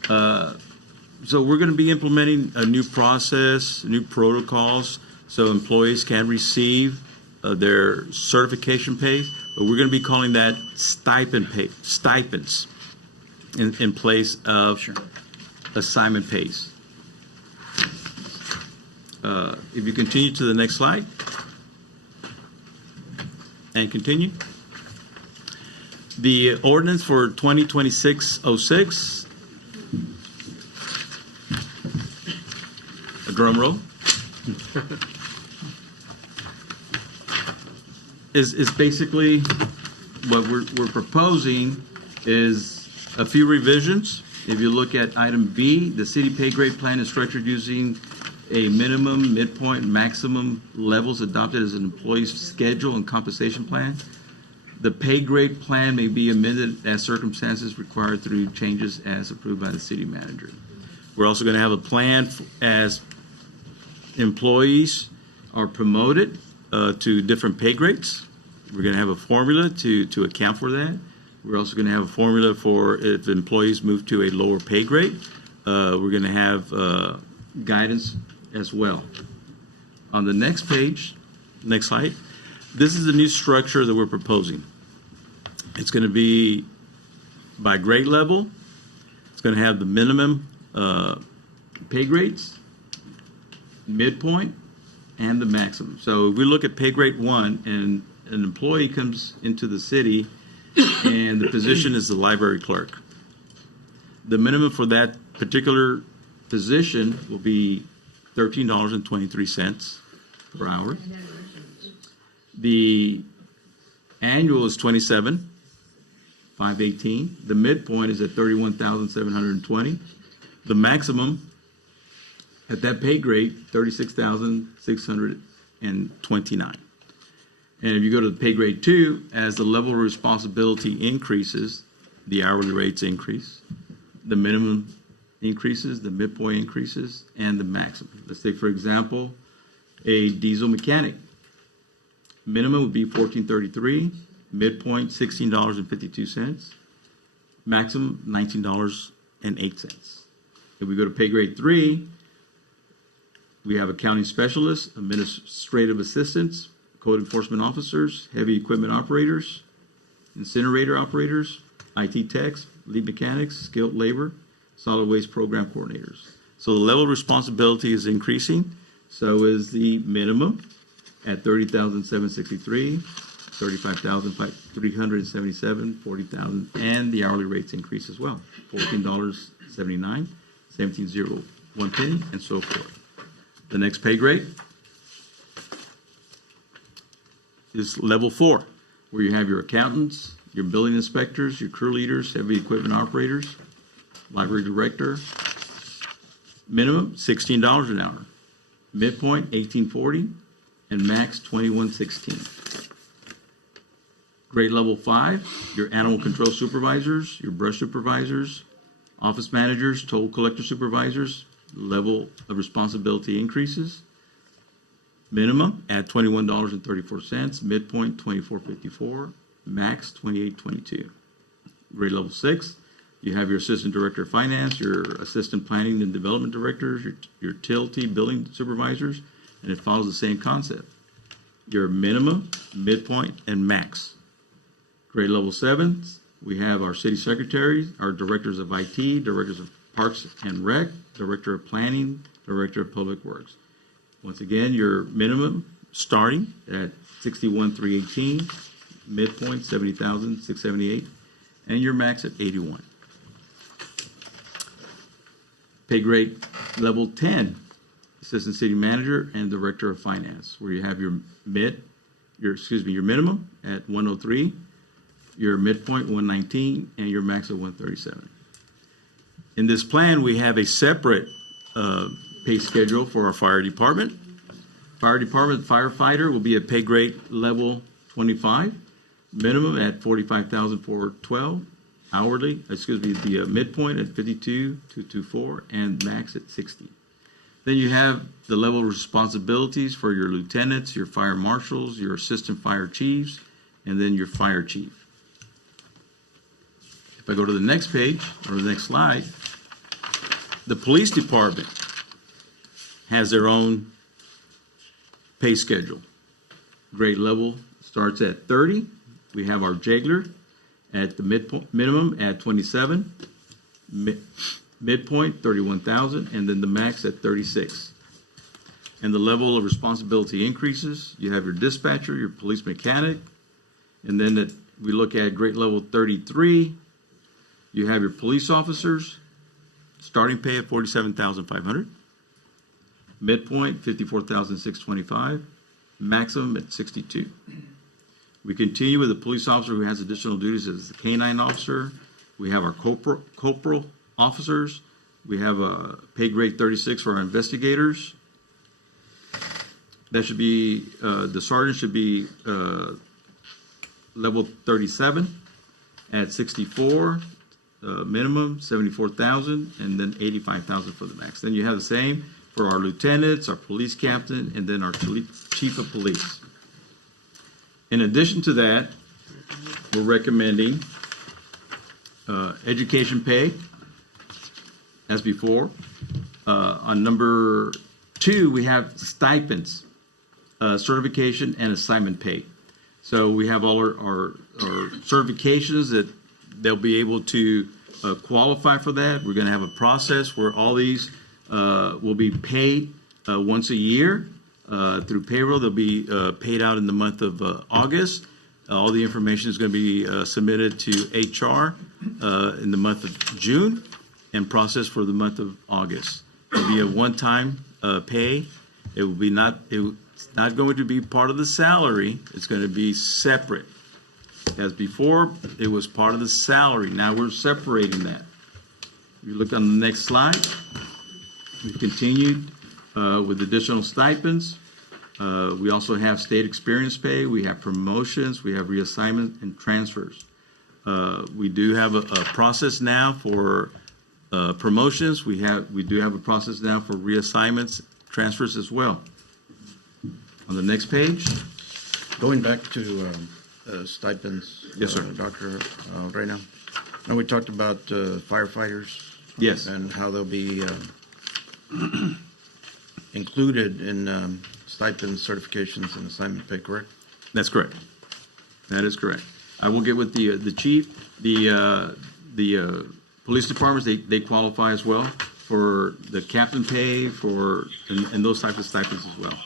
So we're going to be implementing a new process, new protocols, so employees can receive their certification pay, but we're going to be calling that stipends in place of assignment pays. If you continue to the next slide and continue. The ordinance for 2026-06, a drum roll, is basically what we're proposing is a few revisions. If you look at item B, the city pay grade plan is structured using a minimum, midpoint, maximum levels adopted as an employee's schedule and compensation plan. The pay grade plan may be amended as circumstances require through changes as approved by the city manager. We're also going to have a plan as employees are promoted to different pay grades. We're going to have a formula to account for that. We're also going to have a formula for if employees move to a lower pay grade. We're going to have guidance as well. On the next page, next slide, this is the new structure that we're proposing. It's going to be by grade level. It's going to have the minimum pay grades, midpoint, and the maximum. So if we look at pay grade 1, and an employee comes into the city, and the position is the library clerk. The minimum for that particular position will be $13.23 per hour. The annual is $27,518. The midpoint is at $31,720. The maximum at that pay grade, $36,629. And if you go to the pay grade 2, as the level of responsibility increases, the hourly rates increase, the minimum increases, the midpoint increases, and the maximum. Let's say, for example, a diesel mechanic. Minimum would be $14.33, midpoint $16.52, maximum $19.08. If we go to pay grade 3, we have accounting specialists, administrative assistants, code enforcement officers, heavy equipment operators, incinerator operators, IT techs, lead mechanics, skilled labor, solid waste program coordinators. So the level of responsibility is increasing. So is the minimum at $30,763, $35,377, $40,000, and the hourly rates increase as well. $14.79, 1701 penny, and so forth. The next pay grade is level 4, where you have your accountants, your building inspectors, your crew leaders, heavy equipment operators, library director. Minimum $16 an hour, midpoint $18.40, and max $21.16. Grade level 5, your animal control supervisors, your brush supervisors, office managers, toll collector supervisors, level of responsibility increases. Minimum at $21.34, midpoint $24.54, max $28.22. Grade level 6, you have your assistant director of finance, your assistant planning and development directors, your TLT building supervisors, and it follows the same concept. Your minimum, midpoint, and max. Grade level 7, we have our city secretaries, our directors of IT, directors of parks and rec, director of planning, director of public works. Once again, your minimum starting at $61,318, midpoint $70,678, and your max at $81. Pay grade level 10, assistant city manager and director of finance, where you have your minimum at 103, your midpoint 119, and your max at 137. In this plan, we have a separate pay schedule for our fire department. Fire department firefighter will be at pay grade level 25, minimum at $45,412, hourly, the midpoint at $52,224, and max at $60. Then you have the level of responsibilities for your lieutenants, your fire marshals, your assistant fire chiefs, and then your fire chief. If I go to the next page, or the next slide, the police department has their own pay schedule. Grade level starts at 30. We have our jailer at the minimum at 27, midpoint 31,000, and then the max at 36. And the level of responsibility increases. You have your dispatcher, your police mechanic, and then we look at grade level 33. You have your police officers, starting pay at $47,500, midpoint $54,625, maximum at $62,000. We continue with the police officer who has additional duties as the canine officer. We have our corporal officers. We have a pay grade 36 for our investigators. That should be, the sergeant should be level 37 at 64, minimum 74,000, and then 85,000 for the max. Then you have the same for our lieutenants, our police captain, and then our chief of police. In addition to that, we're recommending education pay, as before. On number 2, we have stipends, certification, and assignment pay. So we have all our certifications that they'll be able to qualify for that. We're going to have a process where all these will be paid once a year. Through payroll, they'll be paid out in the month of August. All the information is going to be submitted to HR in the month of June and processed for the month of August. It'll be a one-time pay. It will be it's not going to be part of the salary. It's going to be separate. As before, it was part of the salary. Now we're separating that. If you look on the next slide, we've continued with additional stipends. We also have state experience pay. We have promotions. We have reassignment and transfers. We do have a process now for promotions. We do have a process now for reassignments, transfers as well. On the next page. Going back to stipends. Yes, sir. Dr. Reyna. Now we talked about firefighters. Yes. And how they'll be included in stipends, certifications, and assignment pay, correct? That's correct. That is correct. I will get with the chief. The police departments, they qualify as well for the captain pay and those types of stipends as well.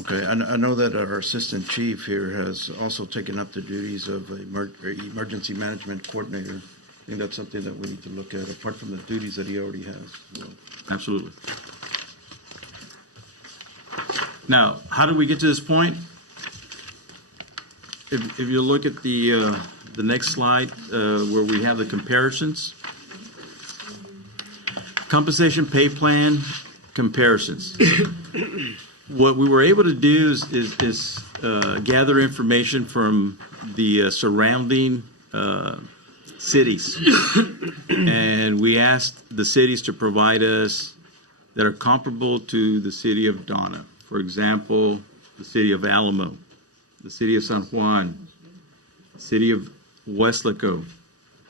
Okay, I know that our assistant chief here has also taken up the duties of emergency management coordinator. I think that's something that we need to look at, apart from the duties that he already has. Absolutely. Now, how did we get to this point? If you look at the next slide, where we have the comparisons. Compensation pay plan comparisons. What we were able to do is gather information from the surrounding cities. And we asked the cities to provide us that are comparable to the city of Donna. For example, the city of Alamo, the city of San Juan, city of Weslaco,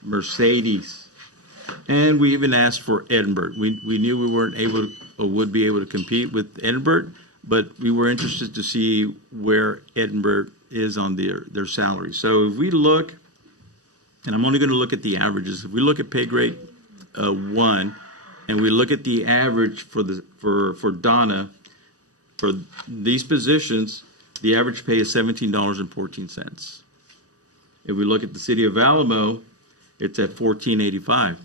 Mercedes, and we even asked for Edinburgh. We knew we weren't able to, or would be able to compete with Edinburgh, but we were interested to see where Edinburgh is on their salary. So if we look, and I'm only going to look at the averages. If we look at pay grade 1, and we look at the average for Donna, for these positions, the average pay is $17.14. If we look at the city of Alamo, it's at $14.85.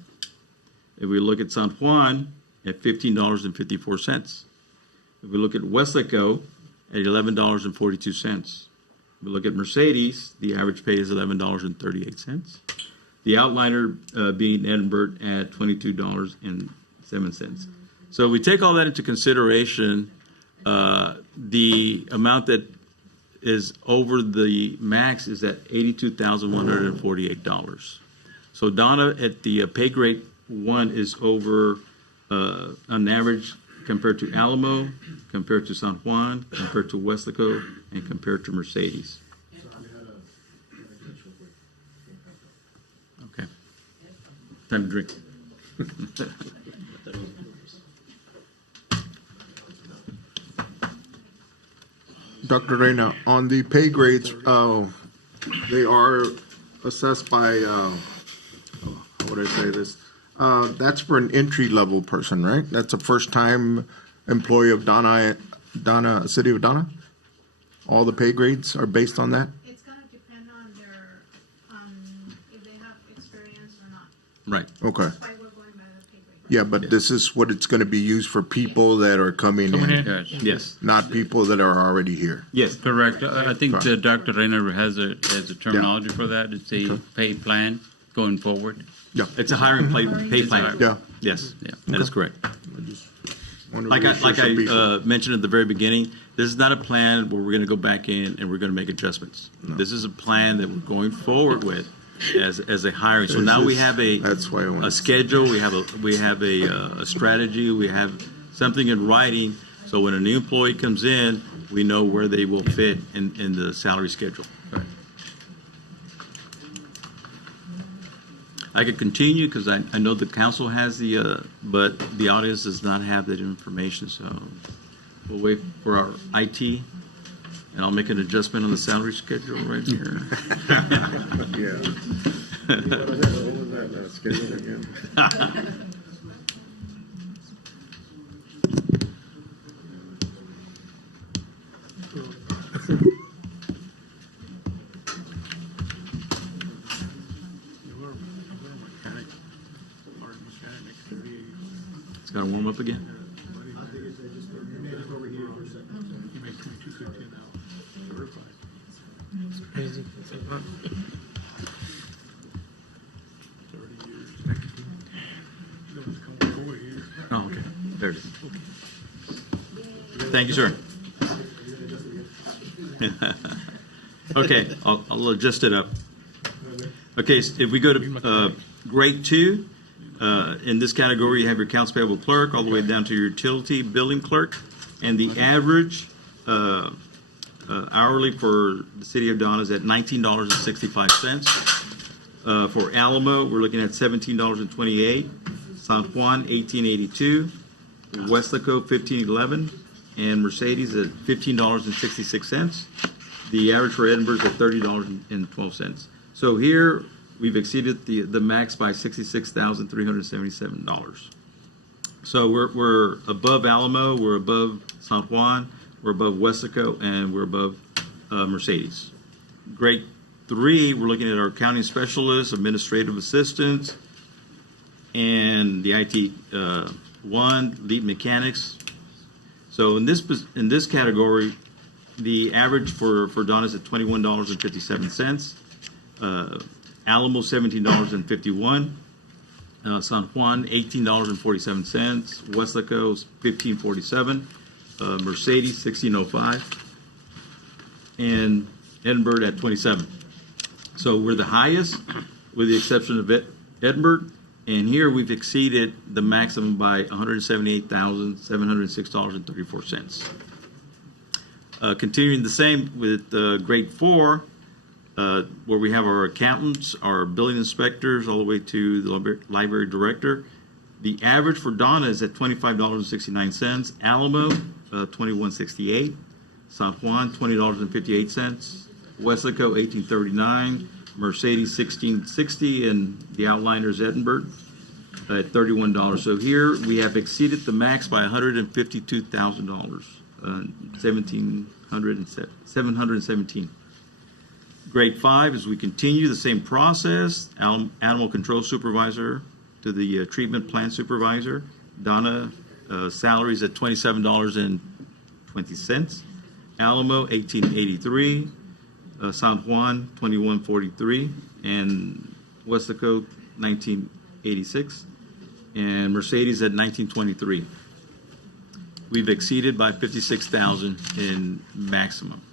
If we look at San Juan, at $15.54. If we look at Weslaco, at $11.42. If we look at Mercedes, the average pay is $11.38. The outliner being Edinburgh at $22.07. So we take all that into consideration. The amount that is over the max is at $82,148. So Donna at the pay grade 1 is over on average compared to Alamo, compared to San Juan, compared to Weslaco, and compared to Mercedes. Okay. Time to drink. Dr. Reyna, on the pay grades, they are assessed by, how would I say this? That's for an entry-level person, right? That's a first-time employee of Donna, City of Donna? All the pay grades are based on that? It's gonna depend on their, if they have experience or not. Right. Okay. That's why we're going by the pay grade. Yeah, but this is what it's gonna be used for people that are coming in, Yes. not people that are already here. Yes. Correct. I think Okay. Dr. Reiner has a terminology for that. It's a pay plan going forward. Yeah. It's a hiring pay plan. Yeah. Yes. Yeah. That is correct. Wanted to Like reassure some I people. mentioned at the very beginning, this is not a plan where we're going to go back in and we're going to make adjustments. This is a plan that we're going forward with as a hiring. So now we have That's why I a wanted. schedule, we have a strategy, we have something in writing. So when a new employee comes in, we know where they will fit in the salary schedule. I could continue because I know the council has but the audience does not have that information. So we'll wait for our IT, and I'll make an adjustment on the salary schedule right here. Yeah. What was that schedule again? It's got to warm up again. Oh, okay. There it is. Thank you, sir. Okay, I'll adjust it up. Okay, so if we go to grade 2, in this category, you have your accounts payable clerk all the way down to your utility billing clerk, and the average hourly for the city of Donna is at $19.65. For Alamo, we're looking at $17.28. San Juan, $18.82. Weslaco, $15.11, and Mercedes at $15.66. The average for Edinburgh is at $30.12. So here, we've exceeded the max by $66,377. So we're above Alamo, we're above San Juan, we're above Weslaco, and we're above Mercedes. Grade 3, we're looking at our accounting specialists, administrative assistants, and the IT 1, lead mechanics. So in this category, the average for Donna is at $21.57. Alamo, $17.51. San Juan, $18.47. Weslaco, $15.47. Mercedes, $16.05. And Edinburgh at $27. So we're the highest, with the exception of Edinburgh. And here we've exceeded the maximum by $178,706.34. Continuing the same with grade 4, where we have our accountants, our building inspectors, all the way to the library director. The average for Donna is at $25.69. Alamo, $21.68. San Juan, $20.58. Weslaco, $18.39. Mercedes, $16.60, and the outliners Edinburgh at $31. So here we have exceeded the max by $152,000, $717. Grade 5, as we continue the same process, animal control supervisor to the treatment plant supervisor. Donna, salaries at $27.20. Alamo, $18.83. San Juan, $21.43, and Weslaco, $19.86, and Mercedes at $19.23. We've exceeded by $56,000 in maximum.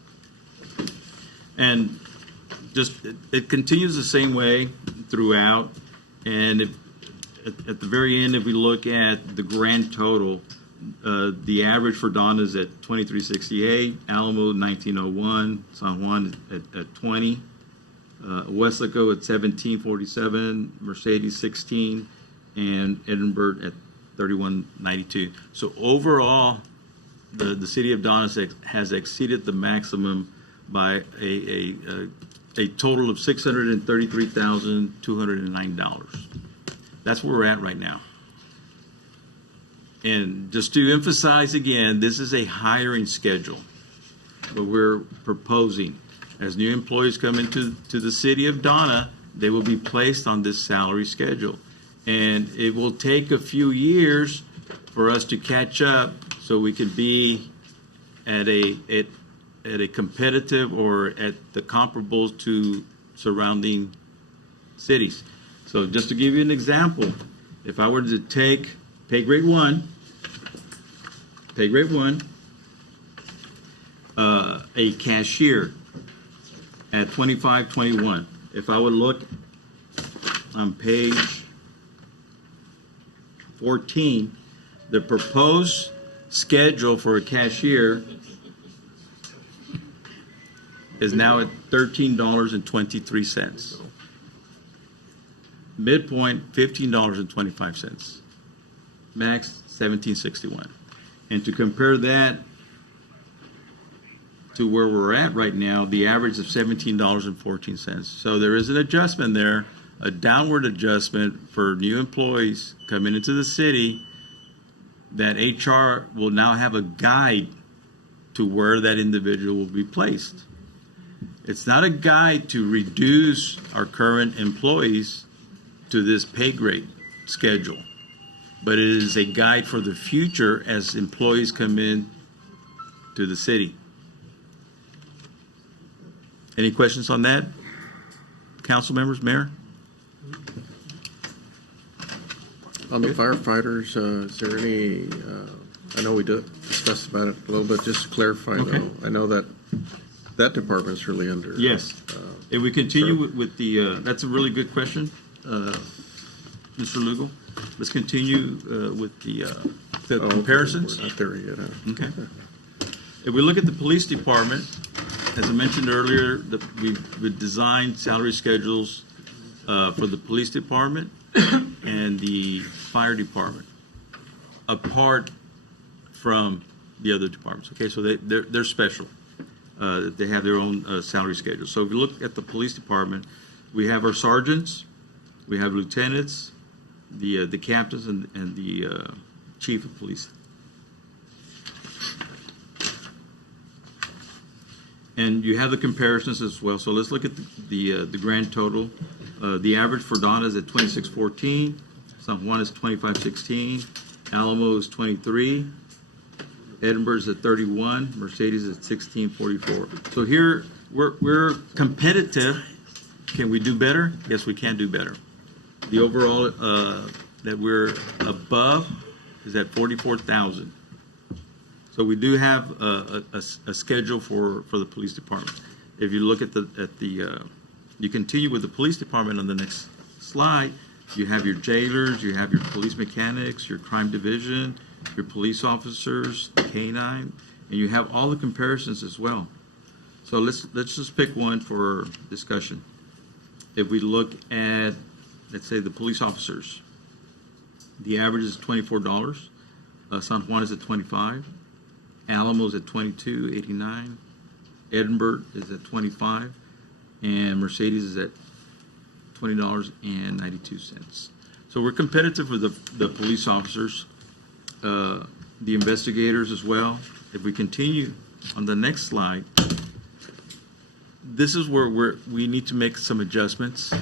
And just, it continues the same way throughout, and at the very end, if we look at the grand total, the average for Donna is at $23.68, Alamo $19.01, San Juan at $20, Weslaco at $17.47, Mercedes $16, and Edinburgh at $31.92. So overall, the city of Donna has exceeded the maximum by a total of $633,209. That's where we're at right now. And just to emphasize again, this is a hiring schedule. What we're proposing, as new employees come into the city of Donna, they will be placed on this salary schedule. And it will take a few years for us to catch up so we can be at a competitive or at the comparables to surrounding cities. So just to give you an example, if I were to take pay grade 1, a cashier at $25.21. If I would look on page 14, the proposed schedule for a cashier is now at $13.23. Midpoint, $15.25. Max, $17.61. And to compare that to where we're at right now, the average of $17.14. So there is an adjustment there, a downward adjustment for new employees coming into the city, that HR will now have a guide to where that individual will be placed. It's not a guide to reduce our current employees to this pay grade schedule, but it is a guide for the future as employees come in to the city. Any questions on that? Council members, Mayor? On the firefighters, is there any, I know we discussed about it a little bit, just to clarify though, I know that department's really under. Yes. If we continue with the, that's a really good question, Mr. Lugo. Let's continue with the comparisons. We're not there yet. Okay. If we look at the police department, as I mentioned earlier, we've designed salary schedules for the police department and the fire department, apart from the other departments. Okay, so they're special. They have their own salary schedule. So if you look at the police department, we have our sergeants, we have lieutenants, the captains, and the chief of police. And you have the comparisons as well. So let's look at the grand total. The average for Donna is at $26.14. San Juan is $25.16. Alamo is 23, Edinburgh's at 31, Mercedes is 1644. So here, we're competitive. Can we do better? Yes, we can do better. The overall that we're above is at 44,000. So we do have a schedule for the police department. If you look at you continue with the police department on the next slide, you have your jailers, you have your police mechanics, your crime division, your police officers, K-9, and you have all the comparisons as well. So let's just pick one for discussion. If we look at, let's say, the police officers, the average is $24. San Juan is at 25. Alamo's at 22.89. Edinburgh is at 25, and Mercedes is at $20.92. So we're competitive for the police officers, the investigators as well. If we continue on the next slide, this is where we need to make some adjustments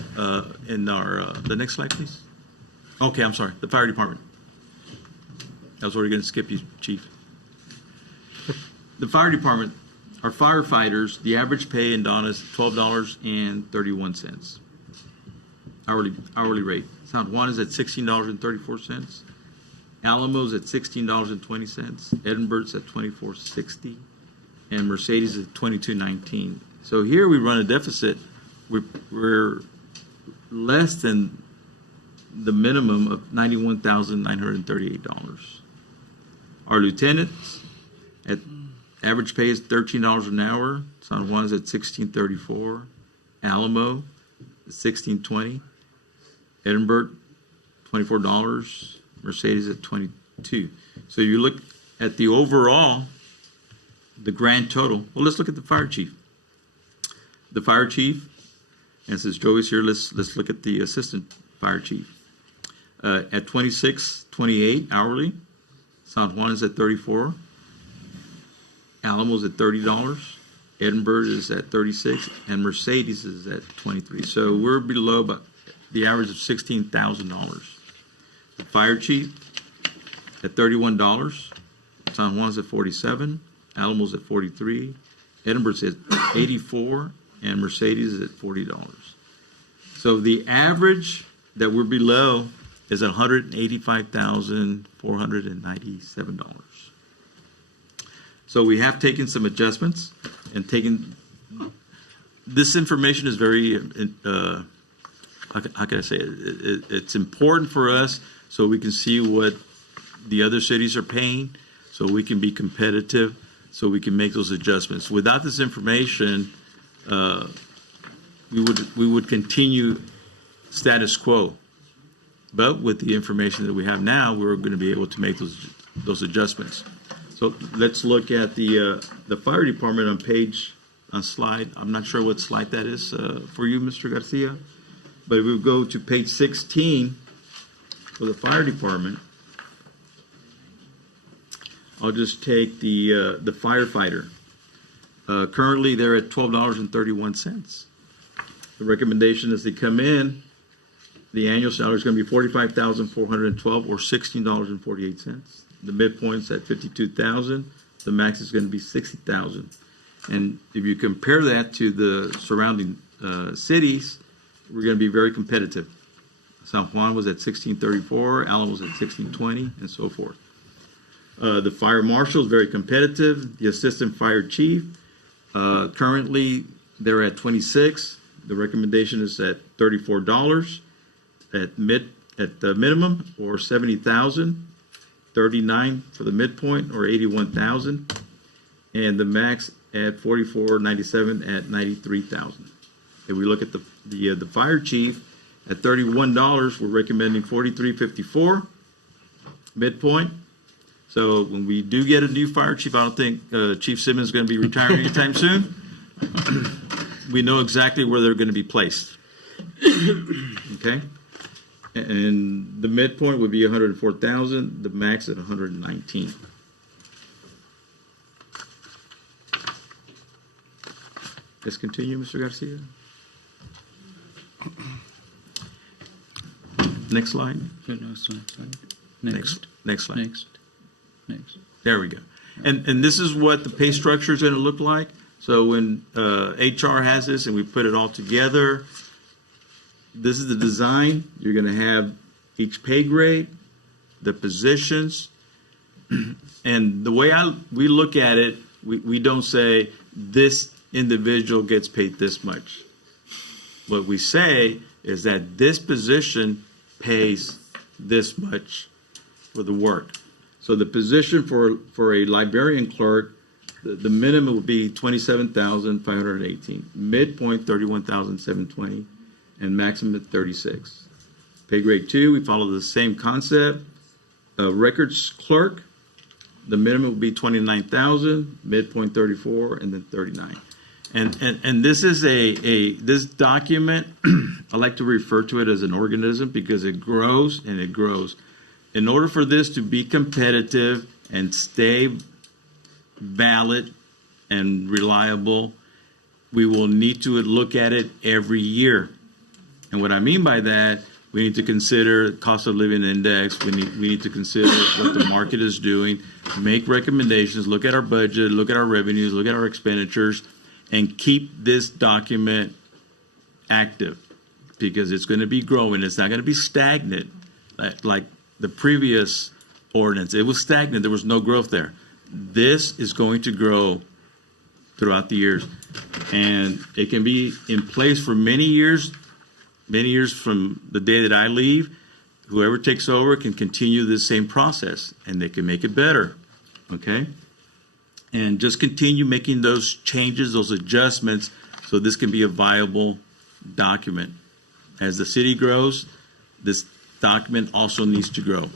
in our the next slide, please. Okay, I'm sorry. The fire department. I was already going to skip you, Chief. The fire department, our firefighters, the average pay in Donna is $12.31 hourly rate. San Juan is at $16.34. Alamo's at $16.20. Edinburgh's at $24.60, and Mercedes is at $22.19. So here we run a deficit. We're less than the minimum of $91,938. Our lieutenants at average pay is $13 an hour. San Juan's at $16.34. Alamo is $16.20. Edinburgh, $24. Mercedes at $22. So you look at the overall, the grand total. Well, let's look at the fire chief. The fire chief, and since Joey's here, let's look at the assistant fire chief. At $26.28 hourly. San Juan is at $34. Alamo's at $30. Edinburgh is at $36, and Mercedes is at $23. So we're below about the average of $16,000. The fire chief at $31. San Juan's at $47. Alamo's at $43. Edinburgh's at $84, and Mercedes is at $40. So the average that we're below is $185,497. So we have taken some adjustments and taken, this information is very, how can I say it? It's important for us so we can see what the other cities are paying, so we can be competitive, so we can make those adjustments. Without this information, we would continue status quo. But with the information that we have now, we're going to be able to make those adjustments. So let's look at the fire department on slide. I'm not sure what slide that is for you, Mr. Garcia. But if we go to page 16 for the fire department, I'll just take the firefighter. Currently, they're at $12.31. The recommendation is they come in. The annual salary is going to be $45,412 or $16.48. The midpoint's at $52,000. The max is going to be $60,000. And if you compare that to the surrounding cities, we're going to be very competitive. San Juan was at $16.34, Alamo was at $16.20, and so forth. The fire marshal is very competitive. The assistant fire chief, currently they're at $26. The recommendation is at $34 at the minimum, or $70,000. $39 for the midpoint, or $81,000, and the max at $44.97 at $93,000. If we look at the fire chief at $31, we're recommending $43.54 midpoint. So when we do get a new fire chief, I don't think Chief Simmons is going to be retiring anytime soon. We know exactly where they're going to be placed. Okay. And the midpoint would be $104,000, the max at $119,000. Let's continue, Mr. Garcia. Next slide. Next slide. Next. There we go. And this is what the pay structure is going to look like. So when HR has this and we put it all together, this is the design. You're going to have each pay grade, the positions, and the way we look at it, we don't say this individual gets paid this much. What we say is that this position pays this much for the work. So the position for a librarian clerk, the minimum would be 27,518, midpoint 31,720, and maximum at 36. Pay grade 2, we follow the same concept. Records clerk, the minimum would be 29,000, midpoint 34, and then 39. And this is this document, I like to refer to it as an organism because it grows and it grows. In order for this to be competitive and stay valid and reliable, we will need to look at it every year. And what I mean by that, we need to consider cost of living index. We need to consider what the market is doing, make recommendations, look at our budget, look at our revenues, look at our expenditures, and keep this document active because it's going to be growing. It's not going to be stagnant like the previous ordinance. It was stagnant. There was no growth there. This is going to grow throughout the years, and it can be in place for many years from the day that I leave. Whoever takes over can continue this same process, and they can make it better, okay? And just continue making those changes, those adjustments, so this can be a viable document. As the city grows, this document also needs to grow.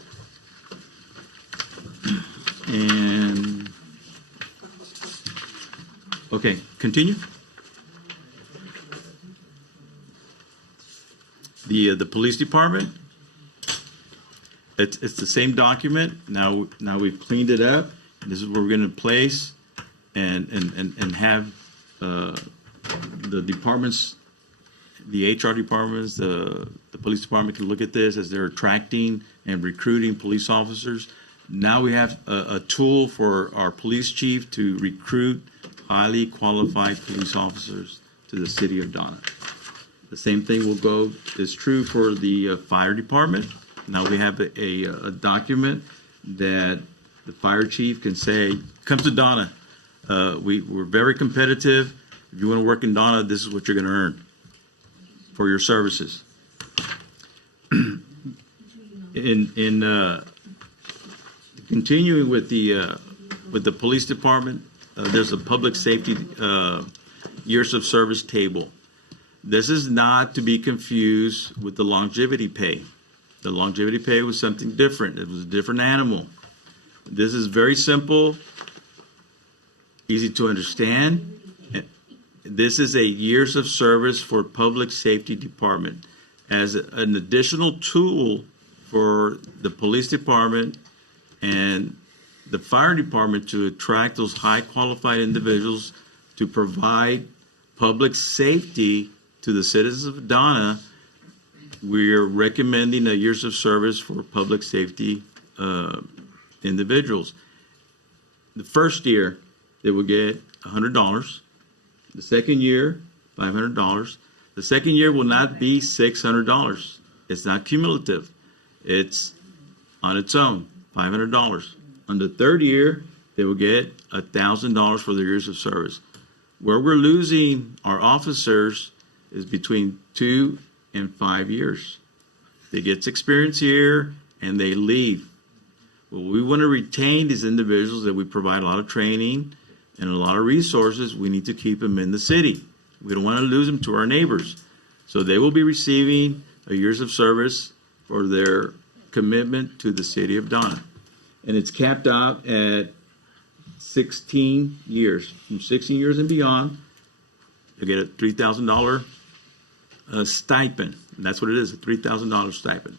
And, okay, continue. The police department, it's the same document. Now we've cleaned it up. This is where we're going to place and have the departments, the HR departments, the police department can look at this as they're attracting and recruiting police officers. Now we have a tool for our police chief to recruit highly qualified police officers to the city of Donna. The same thing is true for the fire department. Now we have a document that the fire chief can say, come to Donna. We're very competitive. If you want to work in Donna, this is what you're going to earn for your services. In continuing with the police department, there's a public safety years of service table. This is not to be confused with the longevity pay. The longevity pay was something different. It was a different animal. This is very simple, easy to understand. This is a years of service for public safety department as an additional tool for the police department and the fire department to attract those high qualified individuals to provide public safety to the citizens of Donna. We're recommending a years of service for public safety individuals. The first year, they will get $100. The second year, $500. The second year will not be $600. It's not cumulative. It's on its own, $500. On the third year, they will get $1,000 for their years of service. Where we're losing our officers is between 2 and 5 years. They get experience here and they leave. Well, we want to retain these individuals that we provide a lot of training and a lot of resources. We need to keep them in the city. We don't want to lose them to our neighbors. So they will be receiving a years of service for their commitment to the city of Donna. And it's capped out at 16 years. From 16 years and beyond, you get a $3,000 stipend. And that's what it is, a $3,000 stipend.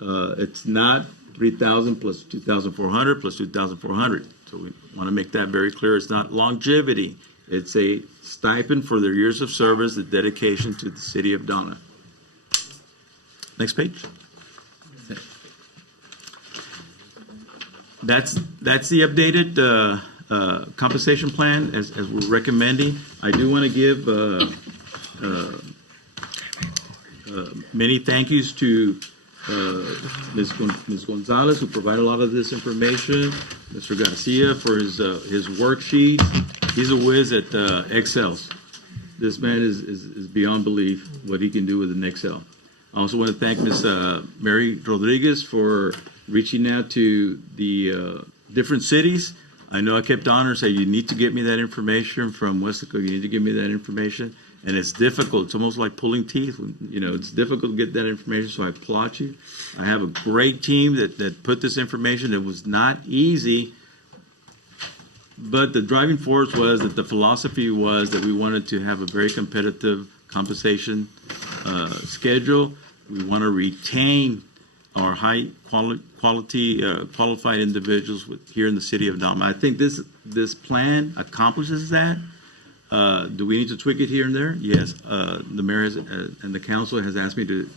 It's not $3,000 plus $2,400 plus $2,400. So we want to make that very clear. It's not longevity. It's a stipend for their years of service, the dedication to the city of Donna. Next page. that's the updated compensation plan as we're recommending. I do want to give many thank yous to Ms. Gonzalez, who provided a lot of this information, Mr. Garcia for his worksheet. He's a whiz at Excels. This man is beyond belief what he can do with an Excel. I also want to thank Ms. Mary Rodriguez for reaching out to the different cities. I know I kept on her saying, you need to get me that information from Westico. You need to give me that information. And it's difficult. It's almost like pulling teeth. You know, it's difficult to get that information, so I applaud you. I have a great team that put this information. It was not easy, but the driving force was that the philosophy was that we wanted to have a very competitive compensation schedule. We want to retain our high qualified individuals here in the city of Donna. I think this plan accomplishes that. Do we need to tweak it here and there? Yes. The mayor has, and the council has asked me to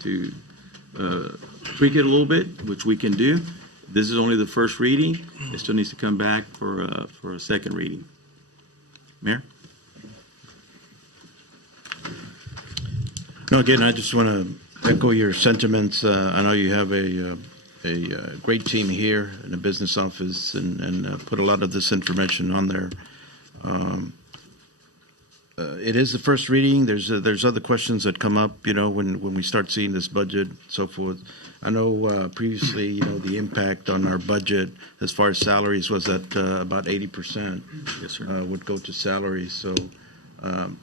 tweak it a little bit, which we can do. This is only the first reading. It still needs to come back for a second reading. Mayor? No, again, I just want to echo your sentiments. I know you have a great team here in the business office and put a lot of this information on there. It is the first reading. There's other questions that come up, you know, when we start seeing this budget, so forth. I know previously, you know, the impact on our budget as far as salaries was that about 80%. Yes, sir. Would go to salaries. So,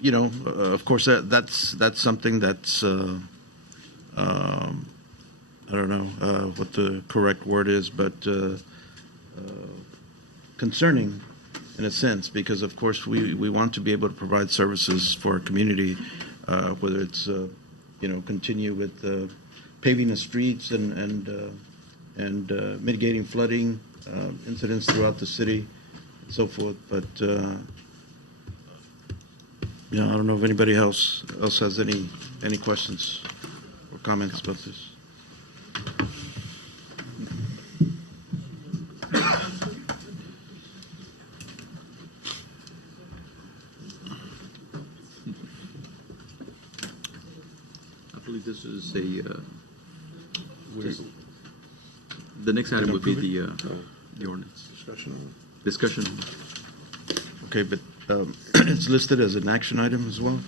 you know, of course, that's something that's I don't know what the correct word is, but concerning in a sense, because of course we want to be able to provide services for our community, whether it's you know, continue with paving the streets and mitigating flooding incidents throughout the city and so forth. But you know, I don't know if anybody else has any questions or comments about this. This is the next item would be the ordinance. Discussion. Okay, but it's listed as an action item as well?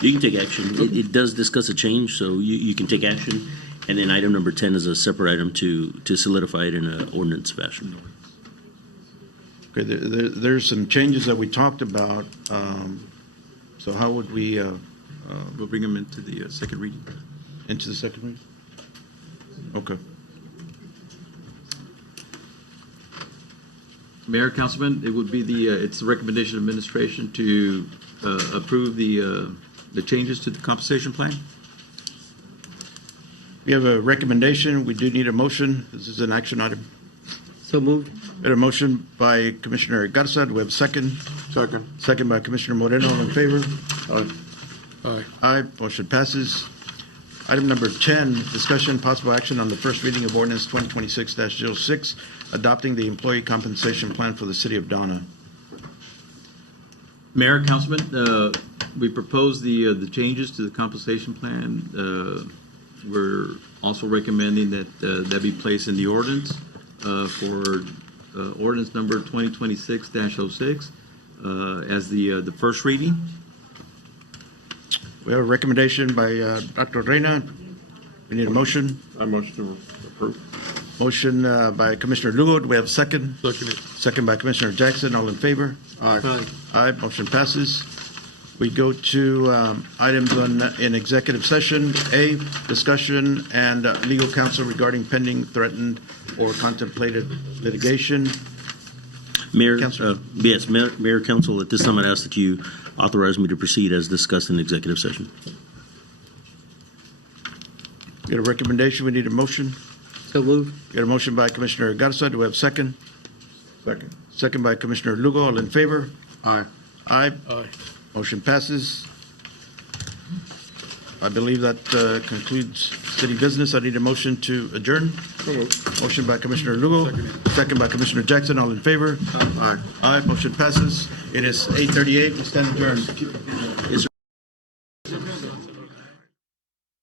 You can take action. It does discuss a change, so you can take action. And then item number 10 is a separate item to solidify it in an ordinance fashion. Okay, there's some changes that we talked about. So how would we... we'll bring them into the second reading. Into the second reading? Okay. Mayor, Councilman, it would be it's the recommendation of administration to approve the changes to the compensation plan. We have a recommendation. We do need a motion. This is an action item. So moved. We had a motion by Commissioner Garza. Do we have a second? Second. Second by Commissioner Moreno. All in favor? Aye. Aye. Aye. Motion passes. Item number 10, discussion possible action on the first reading of ordinance 2026-06, adopting the employee compensation plan for the city of Donna. Mayor, Councilman, we proposed the changes to the compensation plan. We're also recommending that that be placed in the ordinance for ordinance number 2026-06 as the first reading. We have a recommendation by Dr. Reyna. We need a motion. I motion to approve. Motion by Commissioner Lugo. Do we have a second? Second. Second by Commissioner Jackson. All in favor? Aye. Aye. Motion passes. We go to items in executive session. A, discussion and legal counsel regarding pending, threatened, or contemplated litigation. Mayor, Councilor. yes, Mayor, Council, at this time I'd ask that you authorize me to proceed as discussed in executive session. Get a recommendation. We need a motion. So moved. Get a motion by Commissioner Garza. Do we have a second? Second. Second by Commissioner Lugo. All in favor? Aye. Aye. Aye. Motion passes. I believe that concludes city business. I need a motion to adjourn. Motion by Commissioner Lugo, second by Commissioner Jackson. All in favor? Aye. Aye, motion passes. It is 8:38. We stand adjourned.